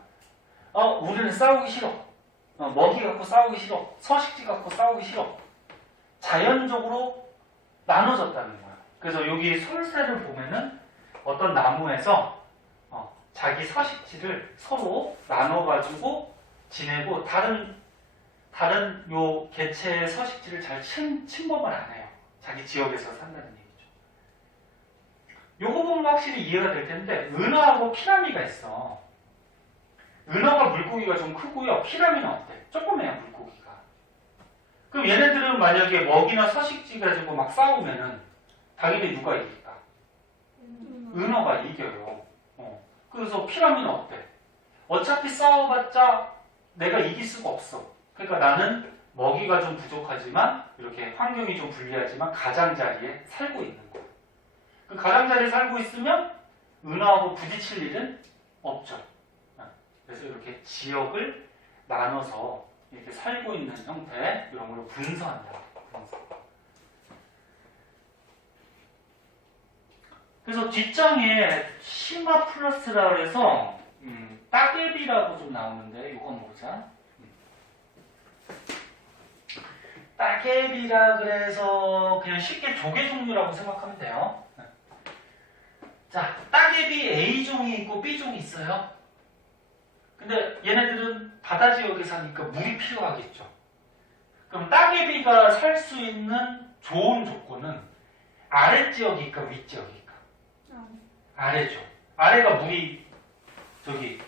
우리는 싸우기 싫어. 먹이 갖고 싸우기 싫어. 서식지 갖고 싸우기 싫어. 자연적으로 나눠졌다는 거야. 그래서 여기 솔새를 보면은 어떤 나무에서 자기 서식지를 서로 나눠가지고 지내고 다른 요 개체의 서식지를 잘 침범을 안 해요. 자기 지역에서 산다는 얘기죠. 요거 보면 확실히 이해가 될 텐데 은어하고 피라미가 있어. 은어가 물고기가 좀 크고요. 피라미는 어때? 조그매요, 물고기가. 그럼 얘네들은 만약에 먹이나 서식지 가지고 막 싸우면은 당연히 누가 이길까? 은어가 이겨요. 그래서 피라미는 어때? 어차피 싸워봤자 내가 이길 수가 없어. 그러니까 나는 먹이가 좀 부족하지만 이렇게 환경이 좀 불리하지만 가장자리에 살고 있는 거예요. 그 가장자리에 살고 있으면 은하하고 부딪힐 일은 없죠. 그래서 이렇게 지역을 나눠서 이렇게 살고 있는 형태 이런 걸로 분서한다. 분서. 그래서 뒷장에 심화 플러스라 그래서 따개비라고 좀 나오는데 이건 보자. 따개비라 그래서 그냥 쉽게 조개 종류라고 생각하면 돼요. 자, 따개비 A종이 있고 B종이 있어요. 근데 얘네들은 바다 지역에 사니까 물이 필요하겠죠. 그럼 따개비가 살 수 있는 좋은 조건은 아래 지역일까 윗 지역일까? 아래죠. 아래가 물이 저기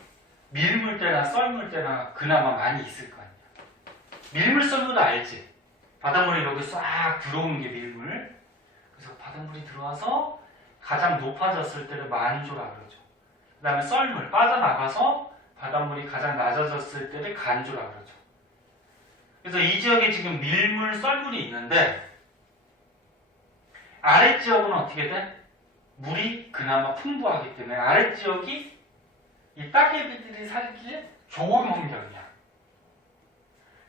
밀물 때나 썰물 때나 그나마 많이 있을 거 아니야. 밀물 썰물도 알지? 바닷물이 이렇게 싹 들어오는 게 밀물. 그래서 바닷물이 들어와서 가장 높아졌을 때를 만조라 그러죠. 그 다음에 썰물 빠져나가서 바닷물이 가장 낮아졌을 때를 간조라 그러죠. 그래서 이 지역에 지금 밀물, 썰물이 있는데 아래 지역은 어떻게 돼? 물이 그나마 풍부하기 때문에 아래 지역이 이 따개비들이 살기에 좋은 환경이야.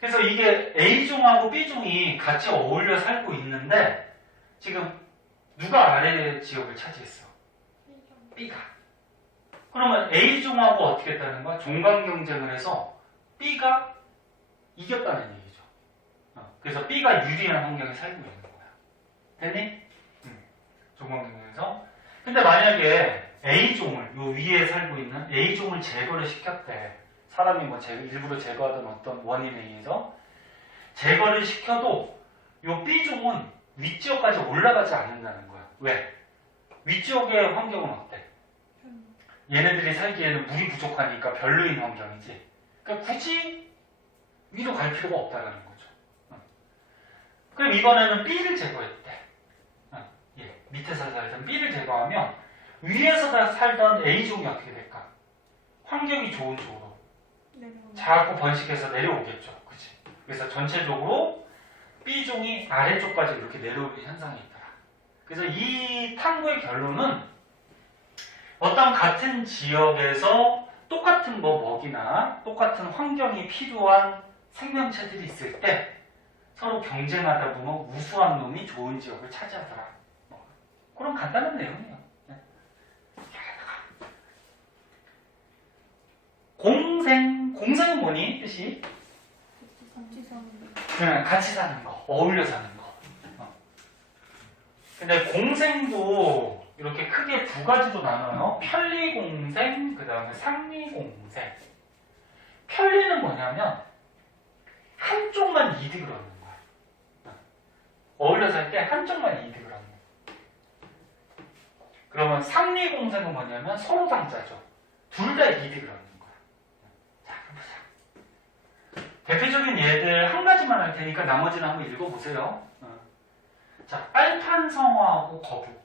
그래서 이게 A종하고 B종이 같이 어울려 살고 있는데 지금 누가 아래 지역을 차지했어? B가. 그러면 A종하고 어떻게 했다는 거야? 종간 경쟁을 해서 B가 이겼다는 얘기죠. 그래서 B가 유리한 환경에 살고 있는 거야. 됐니? 종간 경쟁에서. 근데 만약에 A종을, 요 위에 살고 있는 A종을 제거를 시켰대. 사람이 뭐 일부러 제거하던 어떤 원인에 의해서 제거를 시켜도 요 B종은 윗지역까지 올라가지 않는다는 거야. 왜? 윗지역의 환경은 어때? 얘네들이 살기에는 물이 부족하니까 별로인 환경이지. 그러니까 굳이 위로 갈 필요가 없다는 거죠. 그럼 이번에는 B를 제거했대. 밑에서 살던 B를 제거하면 위에서 살던 A종이 어떻게 될까? 환경이 좋은 쪽으로 자꾸 번식해서 내려오겠죠. 그치? 그래서 전체적으로 B종이 아래쪽까지 이렇게 내려오는 현상이 있더라. 그래서 이 탐구의 결론은 어떤 같은 지역에서 똑같은 뭐 먹이나 똑같은 환경이 필요한 생명체들이 있을 때 서로 경쟁하다 보면 우수한 놈이 좋은 지역을 차지하더라. 그런 간단한 내용이에요. 공생은 뭐니? 뜻이? 같이 사는 거, 어울려 사는 거. 근데 공생도 이렇게 크게 두 가지로 나눠요. 편리공생, 그 다음에 상리공생. 편리는 뭐냐면 한쪽만 이득을 얻는 거야. 어울려 살 때 한쪽만 이득을 얻는 거야. 그러면 상리공생은 뭐냐면 서로 당자죠. 둘 다 이득을 얻는 거야. 자, 보자. 대표적인 예들 한 가지만 할 테니까 나머지는 한번 읽어보세요. 자, 빨판성어하고 거북.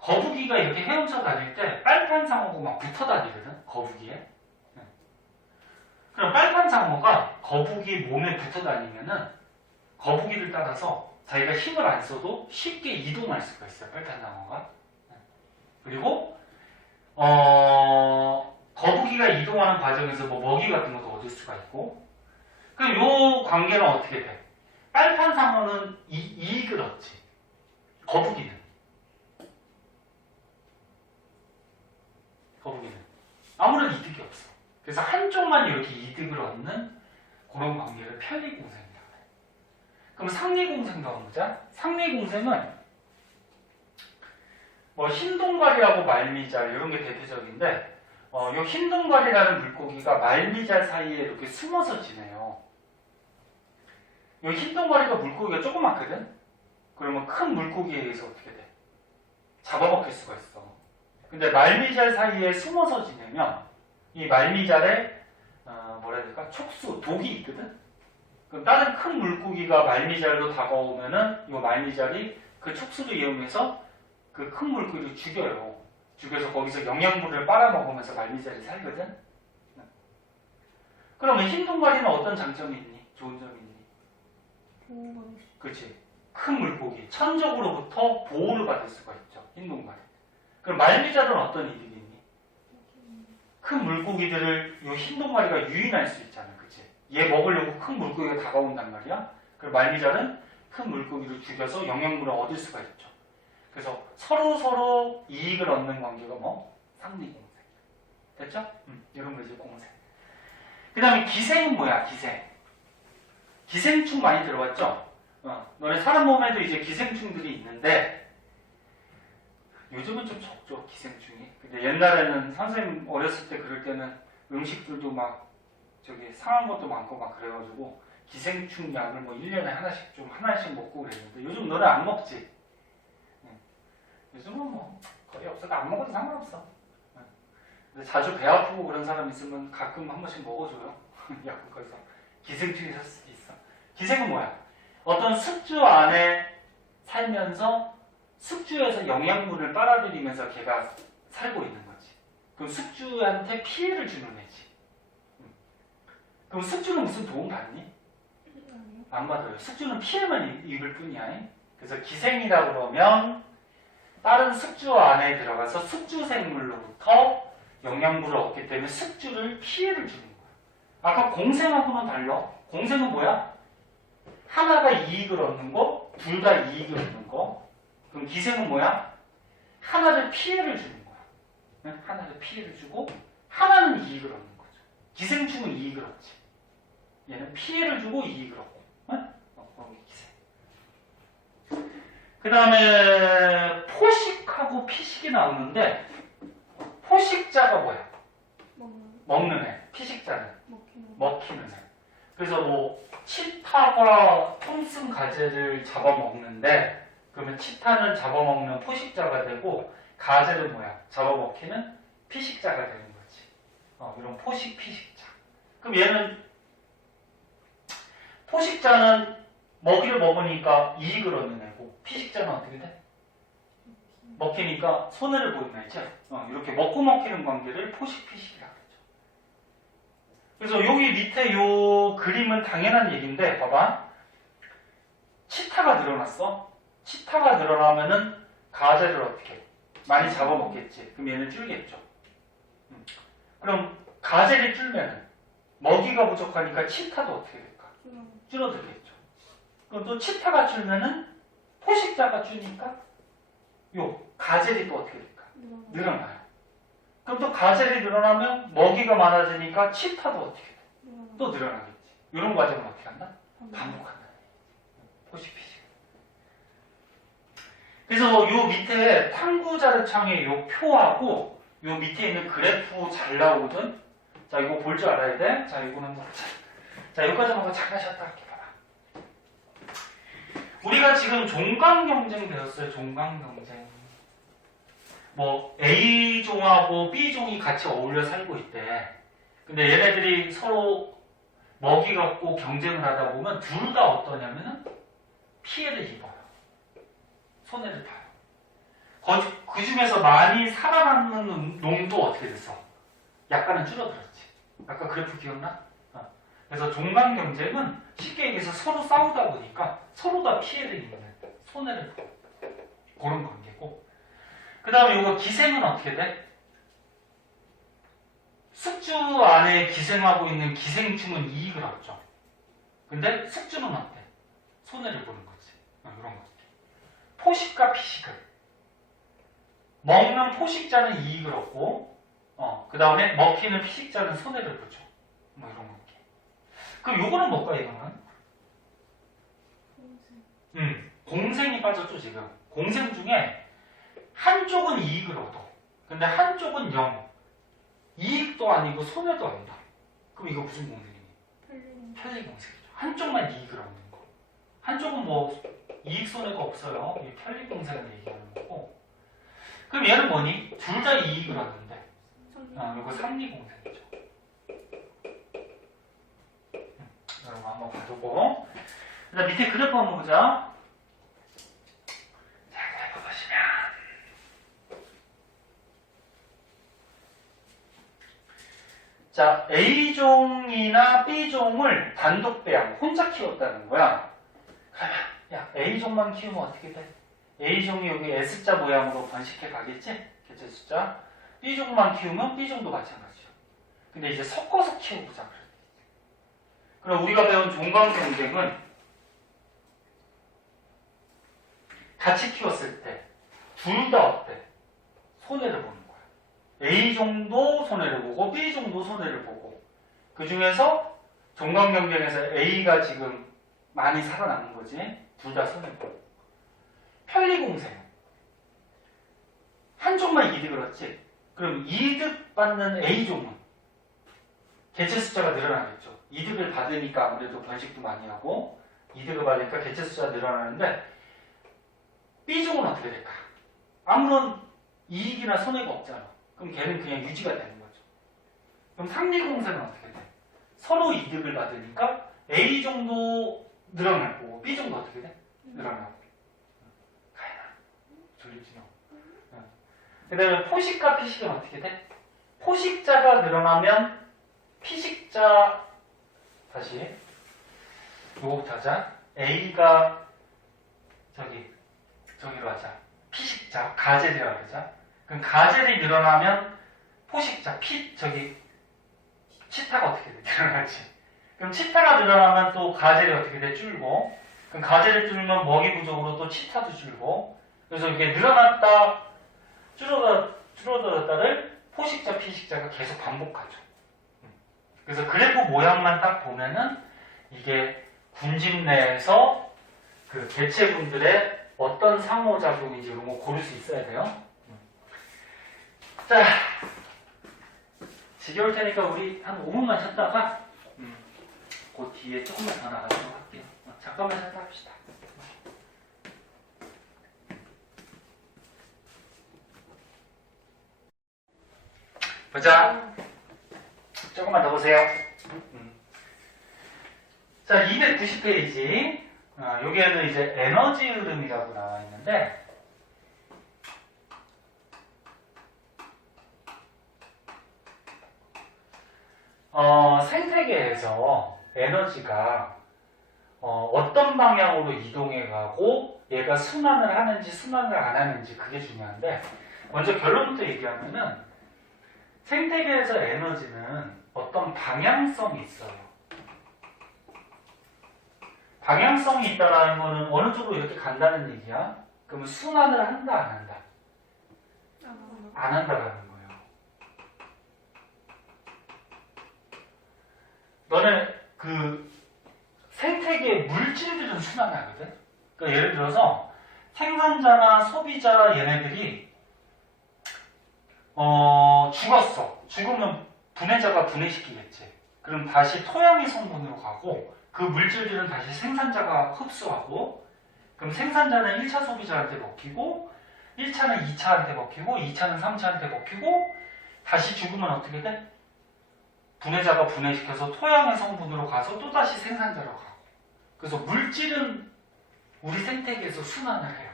거북이가 이렇게 헤엄쳐 다닐 때 빨판상어하고 막 붙어 다니거든, 거북이에. 그럼 빨판상어가 거북이 몸에 붙어 다니면은 거북이를 따라서 자기가 힘을 안 써도 쉽게 이동할 수가 있어요, 빨판상어가. 그리고 거북이가 이동하는 과정에서 뭐 먹이 같은 것도 얻을 수가 있고. 그럼 요 관계는 어떻게 돼? 빨판상어는 이익을 얻지. 거북이는 아무런 이득이 없어. 그래서 한쪽만 이렇게 이득을 얻는 그런 관계를 편리공생이라고 해. 그럼 상리공생도 한번 보자. 상리공생은 뭐 흰동갈이하고 말미잘 이런 게 대표적인데 요 흰동갈이라는 물고기가 말미잘 사이에 이렇게 숨어서 지내요. 요 흰동갈이가 물고기가 조그맣거든? 그러면 큰 물고기에 의해서 어떻게 돼? 잡아먹힐 수가 있어. 근데 말미잘 사이에 숨어서 지내면 이 말미잘에 뭐라 해야 될까? 촉수, 독이 있거든? 그럼 다른 큰 물고기가 말미잘로 다가오면은 이 말미잘이 그 촉수를 이용해서 그 큰 물고기를 죽여요. 죽여서 거기서 영양분을 빨아먹으면서 말미잘이 살거든? 그러면 흰동갈이는 어떤 장점이 있니? 좋은 점이 있니? 보호가 됐어. 그렇지. 큰 물고기, 천적으로부터 보호를 받을 수가 있죠. 흰 동말은. 그럼 말미잘은 어떤 이득이 있니? 큰 물고기들을 이 흰 동마리가 유인할 수 있잖아. 그치? 얘 먹으려고 큰 물고기가 다가온단 말이야. 그럼 말미잘은 큰 물고기를 죽여서 영양분을 얻을 수가 있죠. 그래서 서로 이익을 얻는 관계가 뭐? 상리공생. 됐죠? 이런 거 이제 공생. 그 다음에 기생은 뭐야? 기생충 많이 들어봤죠? 너네 사람 몸에도 이제 기생충들이 있는데 요즘은 좀 적죠, 기생충이. 근데 옛날에는 선생님 어렸을 때 그럴 때는 음식들도 막 저기 상한 것도 많고 막 그래가지고 기생충 약을 뭐 1년에 하나씩 먹고 그랬는데 요즘 너네 안 먹지? 요즘은 뭐 거의 없어서 안 먹어도 상관없어. 근데 자주 배 아프고 그런 사람 있으면 가끔 한 번씩 먹어줘요. 약국에서. 기생충이 살 수도 있어. 기생은 뭐야? 어떤 숙주 안에 살면서 숙주에서 영양분을 빨아들이면서 걔가 살고 있는 거지. 그럼 숙주한테 피해를 주는 애지. 그럼 숙주는 무슨 도움 받니? 아니요. 안 받아요. 숙주는 피해만 입을 뿐이야. 그래서 기생이라 그러면 다른 숙주 안에 들어가서 숙주 생물로부터 영양분을 얻기 때문에 숙주를 피해를 주는 거야. 아까 공생하고는 달라. 공생은 뭐야? 하나가 이익을 얻는 거, 둘 다 이익을 얻는 거. 그럼 기생은 뭐야? 하나를 피해를 주는 거야. 하나를 피해를 주고 하나는 이익을 얻는 거죠. 기생충은 이익을 얻지. 얘는 피해를 주고 이익을 얻고. 그런 게 기생. 그 다음에 포식하고 피식이 나오는데 포식자가 뭐야? 먹는 애. 피식자는 먹히는 애. 그래서 뭐 치타가 톰슨 가재를 잡아먹는데 그러면 치타는 잡아먹는 포식자가 되고 가재는 뭐야? 잡아먹히는 피식자가 되는 거지. 이런 피식자. 그럼 얘는 포식자는 먹이를 먹으니까 이익을 얻는 애고 피식자는 어떻게 돼? 먹히니까 손해를 보이는 애죠. 이렇게 먹고 먹히는 관계를 포식-피식이라고 그러죠. 그래서 여기 밑에 요 그림은 당연한 얘기인데 봐봐. 치타가 늘어났어. 치타가 늘어나면은 가재를 어떻게 해? 많이 잡아먹겠지. 그럼 얘는 줄겠죠. 그럼 가재를 줄면은 먹이가 부족하니까 치타도 어떻게 될까? 줄어들겠죠. 그럼 또 치타가 줄면은 포식자가 주니까 요 가젤이 또 어떻게 될까? 늘어나요. 그럼 또 가젤이 늘어나면 먹이가 많아지니까 치타도 어떻게 돼? 또 늘어나겠지. 이런 과정을 어떻게 한다? 반복한다. 포식피식. 그래서 요 밑에 탕구자르창의 요 표하고 요 밑에 있는 그래프 잘 나오거든. 자, 이거 볼 줄 알아야 돼. 자, 이거는 뭐 자, 여기까지만 하고 잠깐 쉬었다 할게. 봐봐. 우리가 지금 종강경쟁 배웠어요. 종강경쟁. 뭐 A종하고 B종이 같이 어울려 살고 있대. 근데 얘네들이 서로 먹이 갖고 경쟁을 하다 보면 둘 다 어떠냐면은 피해를 입어요. 손해를 봐요. 그 중에서 많이 살아남는 놈도 어떻게 됐어? 약간은 줄어들었지. 아까 그래프 기억나? 그래서 종강 경쟁은 쉽게 얘기해서 서로 싸우다 보니까 서로 다 피해를 입는, 손해를 보는 그런 관계고. 그 다음에 이거 기생은 어떻게 돼? 숙주 안에 기생하고 있는 기생충은 이익을 얻죠. 근데 숙주는 어때? 손해를 보는 거지. 이런 거. 포식과 피식을. 먹는 포식자는 이익을 얻고, 그 다음에 먹히는 피식자는 손해를 보죠. 뭐 이런 거. 그럼 요거는 뭘까, 이거는? 공생이 빠졌죠, 지금. 공생 중에 한쪽은 이익을 얻어. 근데 한쪽은 0. 이익도 아니고 손해도 아니다. 그럼 이거 무슨 공생이니? 편리공생이죠. 한쪽만 이익을 얻는 거. 한쪽은 뭐 이익 손해가 없어요. 이 편리공생을 얘기하는 거고. 그럼 얘는 뭐니? 둘 다 이익을 얻는데. 이거 상리공생이죠. 여러분 한번 봐두고. 그 다음 밑에 그래프 한번 보자. 자, 그래프 보시면. 자, A종이나 B종을 단독 배양, 혼자 키웠다는 거야. 야, A종만 키우면 어떻게 돼? A종이 여기 S자 모양으로 번식해 가겠지? 개체 숫자. B종만 키우면 B종도 마찬가지죠. 근데 이제 섞어서 키워보자. 그럼 우리가 배운 종강경쟁은 같이 키웠을 때 둘 다 어때? 손해를 보는 거야. A종도 손해를 보고 B종도 손해를 보고 그 중에서 종강경쟁에서 A가 지금 많이 살아남는 거지. 둘 다 손해보고. 편리공생. 한종만 이득을 얻지. 그럼 이득 받는 A종은 개체 숫자가 늘어나겠죠. 이득을 받으니까 아무래도 번식도 많이 하고 이득을 받으니까 개체 숫자가 늘어나는데 B종은 어떻게 될까? 아무런 이익이나 손해가 없잖아. 그럼 걔는 그냥 유지가 되는 거죠. 그럼 상리공생은 어떻게 돼? 서로 이득을 받으니까 A종도 늘어날 거고 B종도 어떻게 돼? 늘어나고. 가연아, 졸리지 너. 그 다음에 포식과 피식은 어떻게 돼? 포식자가 늘어나면 피식자, 다시 요거부터 하자. A가 저기로 하자. 피식자, 가젤이라고 그러자. 그럼 가젤이 늘어나면 포식자, 치타가 어떻게 돼? 늘어나지. 그럼 치타가 늘어나면 또 가젤이 어떻게 돼? 줄고. 그럼 가젤이 줄면 먹이 부족으로 또 치타도 줄고. 그래서 이게 늘어났다, 줄어들었다를 포식자, 피식자가 계속 반복하죠. 그래서 그래프 모양만 딱 보면은 이게 군집 내에서 그 개체군들의 어떤 상호작용인지 이런 거 고를 수 있어야 돼요. 자, 지겨울 테니까 우리 한 5분만 쉬었다가 그 뒤에 조금만 더 나가도록 할게요. 잠깐만 쉬었다 합시다. 보자. 조금만 더 보세요. 자, 290페이지. 여기에는 이제 에너지 흐름이라고 나와 있는데, 생태계에서 에너지가 어떤 방향으로 이동해 가고 얘가 순환을 하는지 순환을 안 하는지 그게 중요한데, 먼저 결론부터 얘기하면은 생태계에서 에너지는 어떤 방향성이 있어요. 방향성이 있다라는 거는 어느 쪽으로 이렇게 간다는 얘기야? 그러면 순환을 한다, 안 한다? 안 한다라는 거예요. 너네 그 생태계 물질들은 순환하거든? 그러니까 예를 들어서 생산자나 소비자 얘네들이 죽었어. 죽으면 분해자가 분해시키겠지. 그럼 다시 토양의 성분으로 가고 그 물질들은 다시 생산자가 흡수하고 그럼 생산자는 1차 소비자한테 먹히고 1차는 2차한테 먹히고 2차는 3차한테 먹히고 다시 죽으면 어떻게 돼? 분해자가 분해시켜서 토양의 성분으로 가서 또다시 생산자로 가고 그래서 물질은 우리 생태계에서 순환을 해요.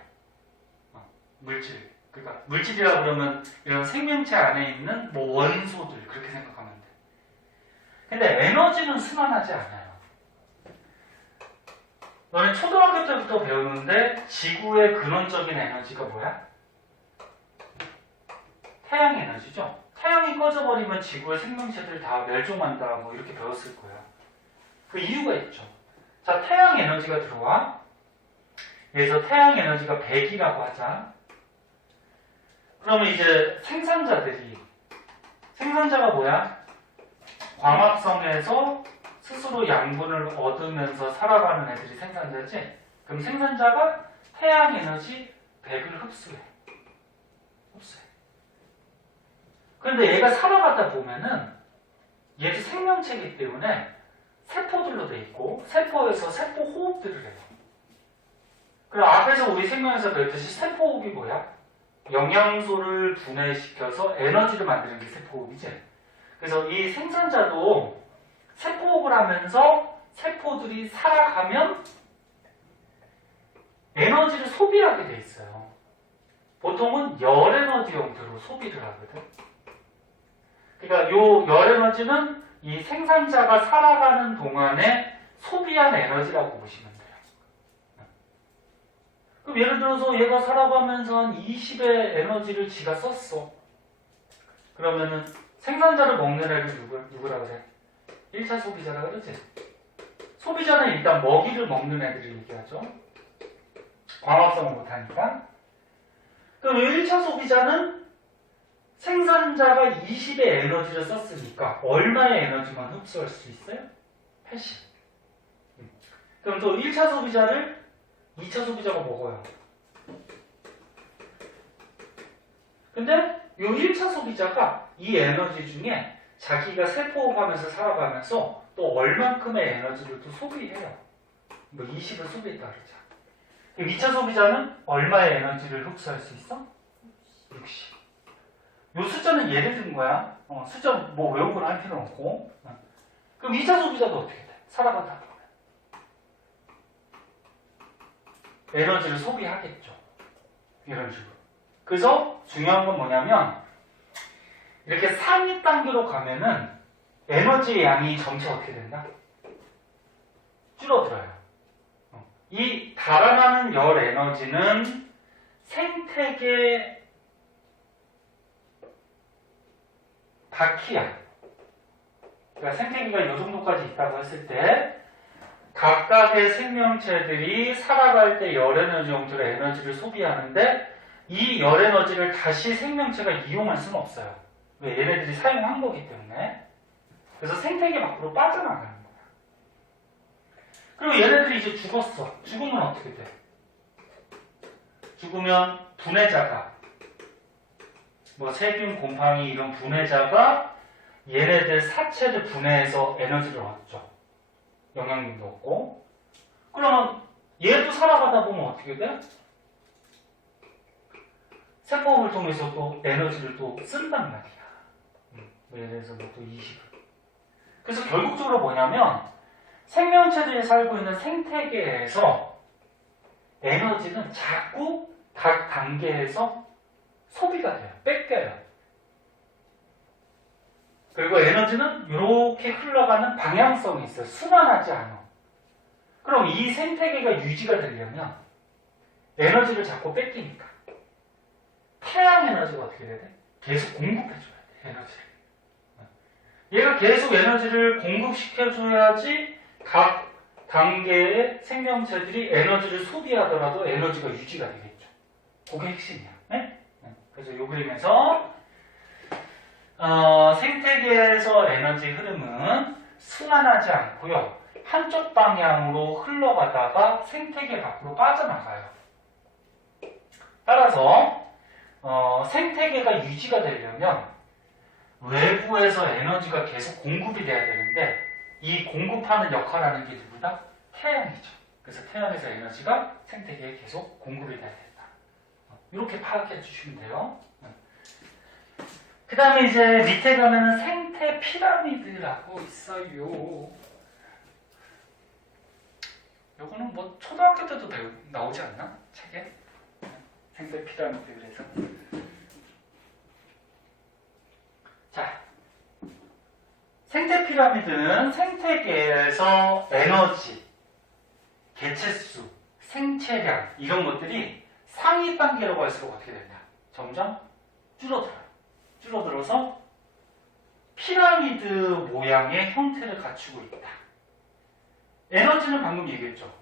물질. 그러니까 물질이라 그러면 이런 생명체 안에 있는 뭐 원소들 그렇게 생각하면 돼. 근데 에너지는 순환하지 않아요. 너는 초등학교 때부터 배우는데 지구의 근원적인 에너지가 뭐야? 태양 에너지죠. 태양이 꺼져버리면 지구의 생명체들 다 멸종한다 뭐 이렇게 배웠을 거야. 그 이유가 있죠. 자, 태양 에너지가 들어와. 그래서 태양 에너지가 100이라고 하자. 그러면 이제 생산자가 뭐야? 광합성에서 스스로 양분을 얻으면서 살아가는 애들이 생산자지? 그럼 생산자가 태양 에너지 100을 흡수해. 그런데 얘가 살아가다 보면은 얘도 생명체이기 때문에 세포들로 돼 있고 세포에서 세포 호흡들을 해요. 그럼 앞에서 우리 생명에서 배웠듯이 세포 호흡이 뭐야? 영양소를 분해시켜서 에너지를 만드는 게 세포 호흡이지. 그래서 이 생산자도 세포 호흡을 하면서 세포들이 살아가면 에너지를 소비하게 돼 있어요. 보통은 열 에너지 형태로 소비를 하거든. 그러니까 요 열 에너지는 이 생산자가 살아가는 동안에 소비한 에너지라고 보시면 돼요. 그럼 예를 들어서 얘가 살아가면서 한 20의 에너지를 지가 썼어. 그러면은 생산자를 먹는 애를 누구라 그래? 1차 소비자라 그러지? 소비자는 일단 먹이를 먹는 애들을 얘기하죠. 광합성을 못하니까. 그럼 1차 소비자는 생산자가 20의 에너지를 썼으니까 얼마의 에너지만 흡수할 수 있어요? 80. 그럼 또 1차 소비자를 2차 소비자가 먹어요. 근데 이 1차 소비자가 이 에너지 중에 자기가 세포하면서 살아가면서 또 얼만큼의 에너지를 또 소비해요. 뭐 20을 소비했다 그러자. 그럼 2차 소비자는 얼마의 에너지를 흡수할 수 있어? 60. 이 숫자는 예를 든 거야. 숫자 뭐 외우거나 할 필요는 없고. 그럼 2차 소비자도 어떻게 돼? 살아가다 보면 에너지를 소비하겠죠. 이런 식으로. 그래서 중요한 건 뭐냐면 이렇게 상위 단계로 가면은 에너지의 양이 점차 어떻게 된다? 줄어들어요. 이 달아나는 열 에너지는 생태계 바퀴야. 그러니까 생태계가 이 정도까지 있다고 했을 때 각각의 생명체들이 살아갈 때 열 에너지 용도로 에너지를 소비하는데 이 열 에너지를 다시 생명체가 이용할 수는 없어요. 왜? 얘네들이 사용한 거기 때문에. 그래서 생태계 밖으로 빠져나가는 거야. 그리고 얘네들이 이제 죽었어. 죽으면 어떻게 돼? 죽으면 분해자가 뭐 세균, 곰팡이 이런 분해자가 얘네들 사체를 분해해서 에너지를 얻죠. 영양분도 얻고. 그러면 얘도 살아가다 보면 어떻게 돼? 세포를 통해서 또 에너지를 또 쓴단 말이야. 예를 들어서 뭐 또 20을. 그래서 결국적으로 뭐냐면 생명체들이 살고 있는 생태계에서 에너지는 자꾸 각 단계에서 소비가 돼요. 뺏겨요. 그리고 에너지는 이렇게 흘러가는 방향성이 있어요. 순환하지 않아. 그럼 이 생태계가 유지가 되려면 에너지를 자꾸 뺏기니까 태양 에너지가 어떻게 돼야 돼? 계속 공급해줘야 돼. 에너지를. 얘가 계속 에너지를 공급시켜줘야지 각 단계의 생명체들이 에너지를 소비하더라도 에너지가 유지가 되겠죠. 그게 핵심이야. 네? 그래서 이 그림에서 생태계에서 에너지 흐름은 순환하지 않고요. 한쪽 방향으로 흘러가다가 생태계 밖으로 빠져나가요. 따라서 생태계가 유지가 되려면 외부에서 에너지가 계속 공급이 돼야 되는데 이 공급하는 역할을 하는 게 누구다? 태양이죠. 그래서 태양에서 에너지가 생태계에 계속 공급이 돼야 된다. 이렇게 파악해 주시면 돼요. 그 다음에 이제 밑에 가면은 생태 피라미드라고 있어요. 요거는 뭐 초등학교 때도 나오지 않나? 책에? 생태 피라미드 그래서. 자, 생태 피라미드는 생태계에서 에너지, 개체수, 생체량 이런 것들이 상위 단계로 갈수록 어떻게 되냐? 점점 줄어들어요. 줄어들어서 피라미드 모양의 형태를 갖추고 있다. 에너지는 방금 얘기했죠.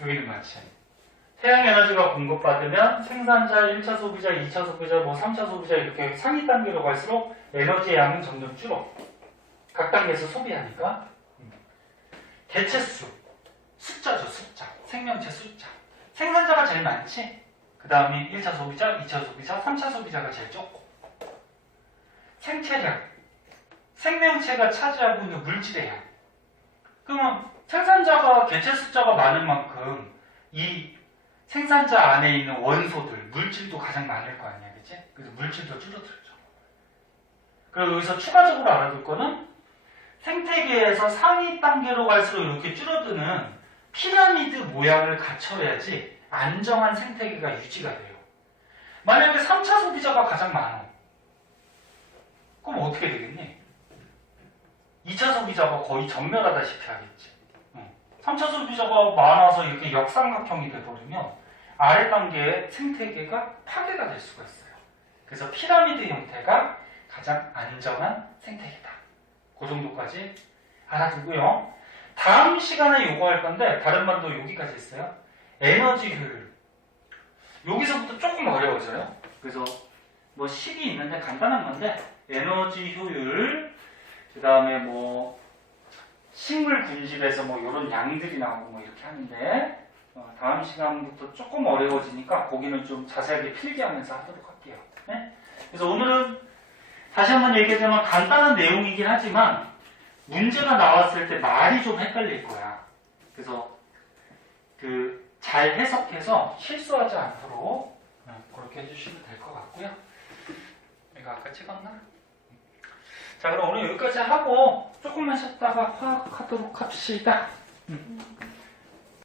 여기는 마치 태양 에너지가 공급받으면 생산자, 1차 소비자, 2차 소비자, 뭐 3차 소비자 이렇게 상위 단계로 갈수록 에너지의 양은 점점 줄어. 각 단계에서 소비하니까. 개체수, 숫자죠, 숫자. 생명체 숫자. 생산자가 제일 많지. 그 다음에 1차 소비자, 2차 소비자, 3차 소비자가 제일 적고. 생체량. 생명체가 차지하고 있는 물질의 양. 그러면 생산자가 개체 숫자가 많은 만큼 이 생산자 안에 있는 원소들, 물질도 가장 많을 거 아니야, 그치? 그래서 물질도 줄어들죠. 그리고 여기서 추가적으로 알아둘 거는 생태계에서 상위 단계로 갈수록 이렇게 줄어드는 피라미드 모양을 갖춰야지 안정한 생태계가 유지가 돼요. 만약에 3차 소비자가 가장 많아. 그럼 어떻게 되겠니? 2차 소비자가 거의 전멸하다시피 하겠지. 3차 소비자가 많아서 이렇게 역삼각형이 돼버리면 아래 단계의 생태계가 파괴가 될 수가 있어요. 그래서 피라미드 형태가 가장 안전한 생태계다. 그 정도까지 알아두고요. 다음 시간에 요거 할 건데 다른 반도 여기까지 있어요. 에너지 효율. 여기서부터 조금 어려워져요. 그래서 뭐 식이 있는데 간단한 건데 에너지 효율, 그 다음에 뭐 식물 군집에서 뭐 이런 양들이 나오고 뭐 이렇게 하는데 다음 시간부터 조금 어려워지니까 거기는 좀 자세하게 필기하면서 하도록 할게요. 네? 그래서 오늘은 다시 한번 얘기하자면 간단한 내용이긴 하지만 문제가 나왔을 때 말이 좀 헷갈릴 거야. 그래서 잘 해석해서 실수하지 않도록 그렇게 해주시면 될 것 같고요. 이거 아까 찍었나? 자, 그럼 오늘 여기까지 하고 조금만 쉬었다가 화학하도록 합시다.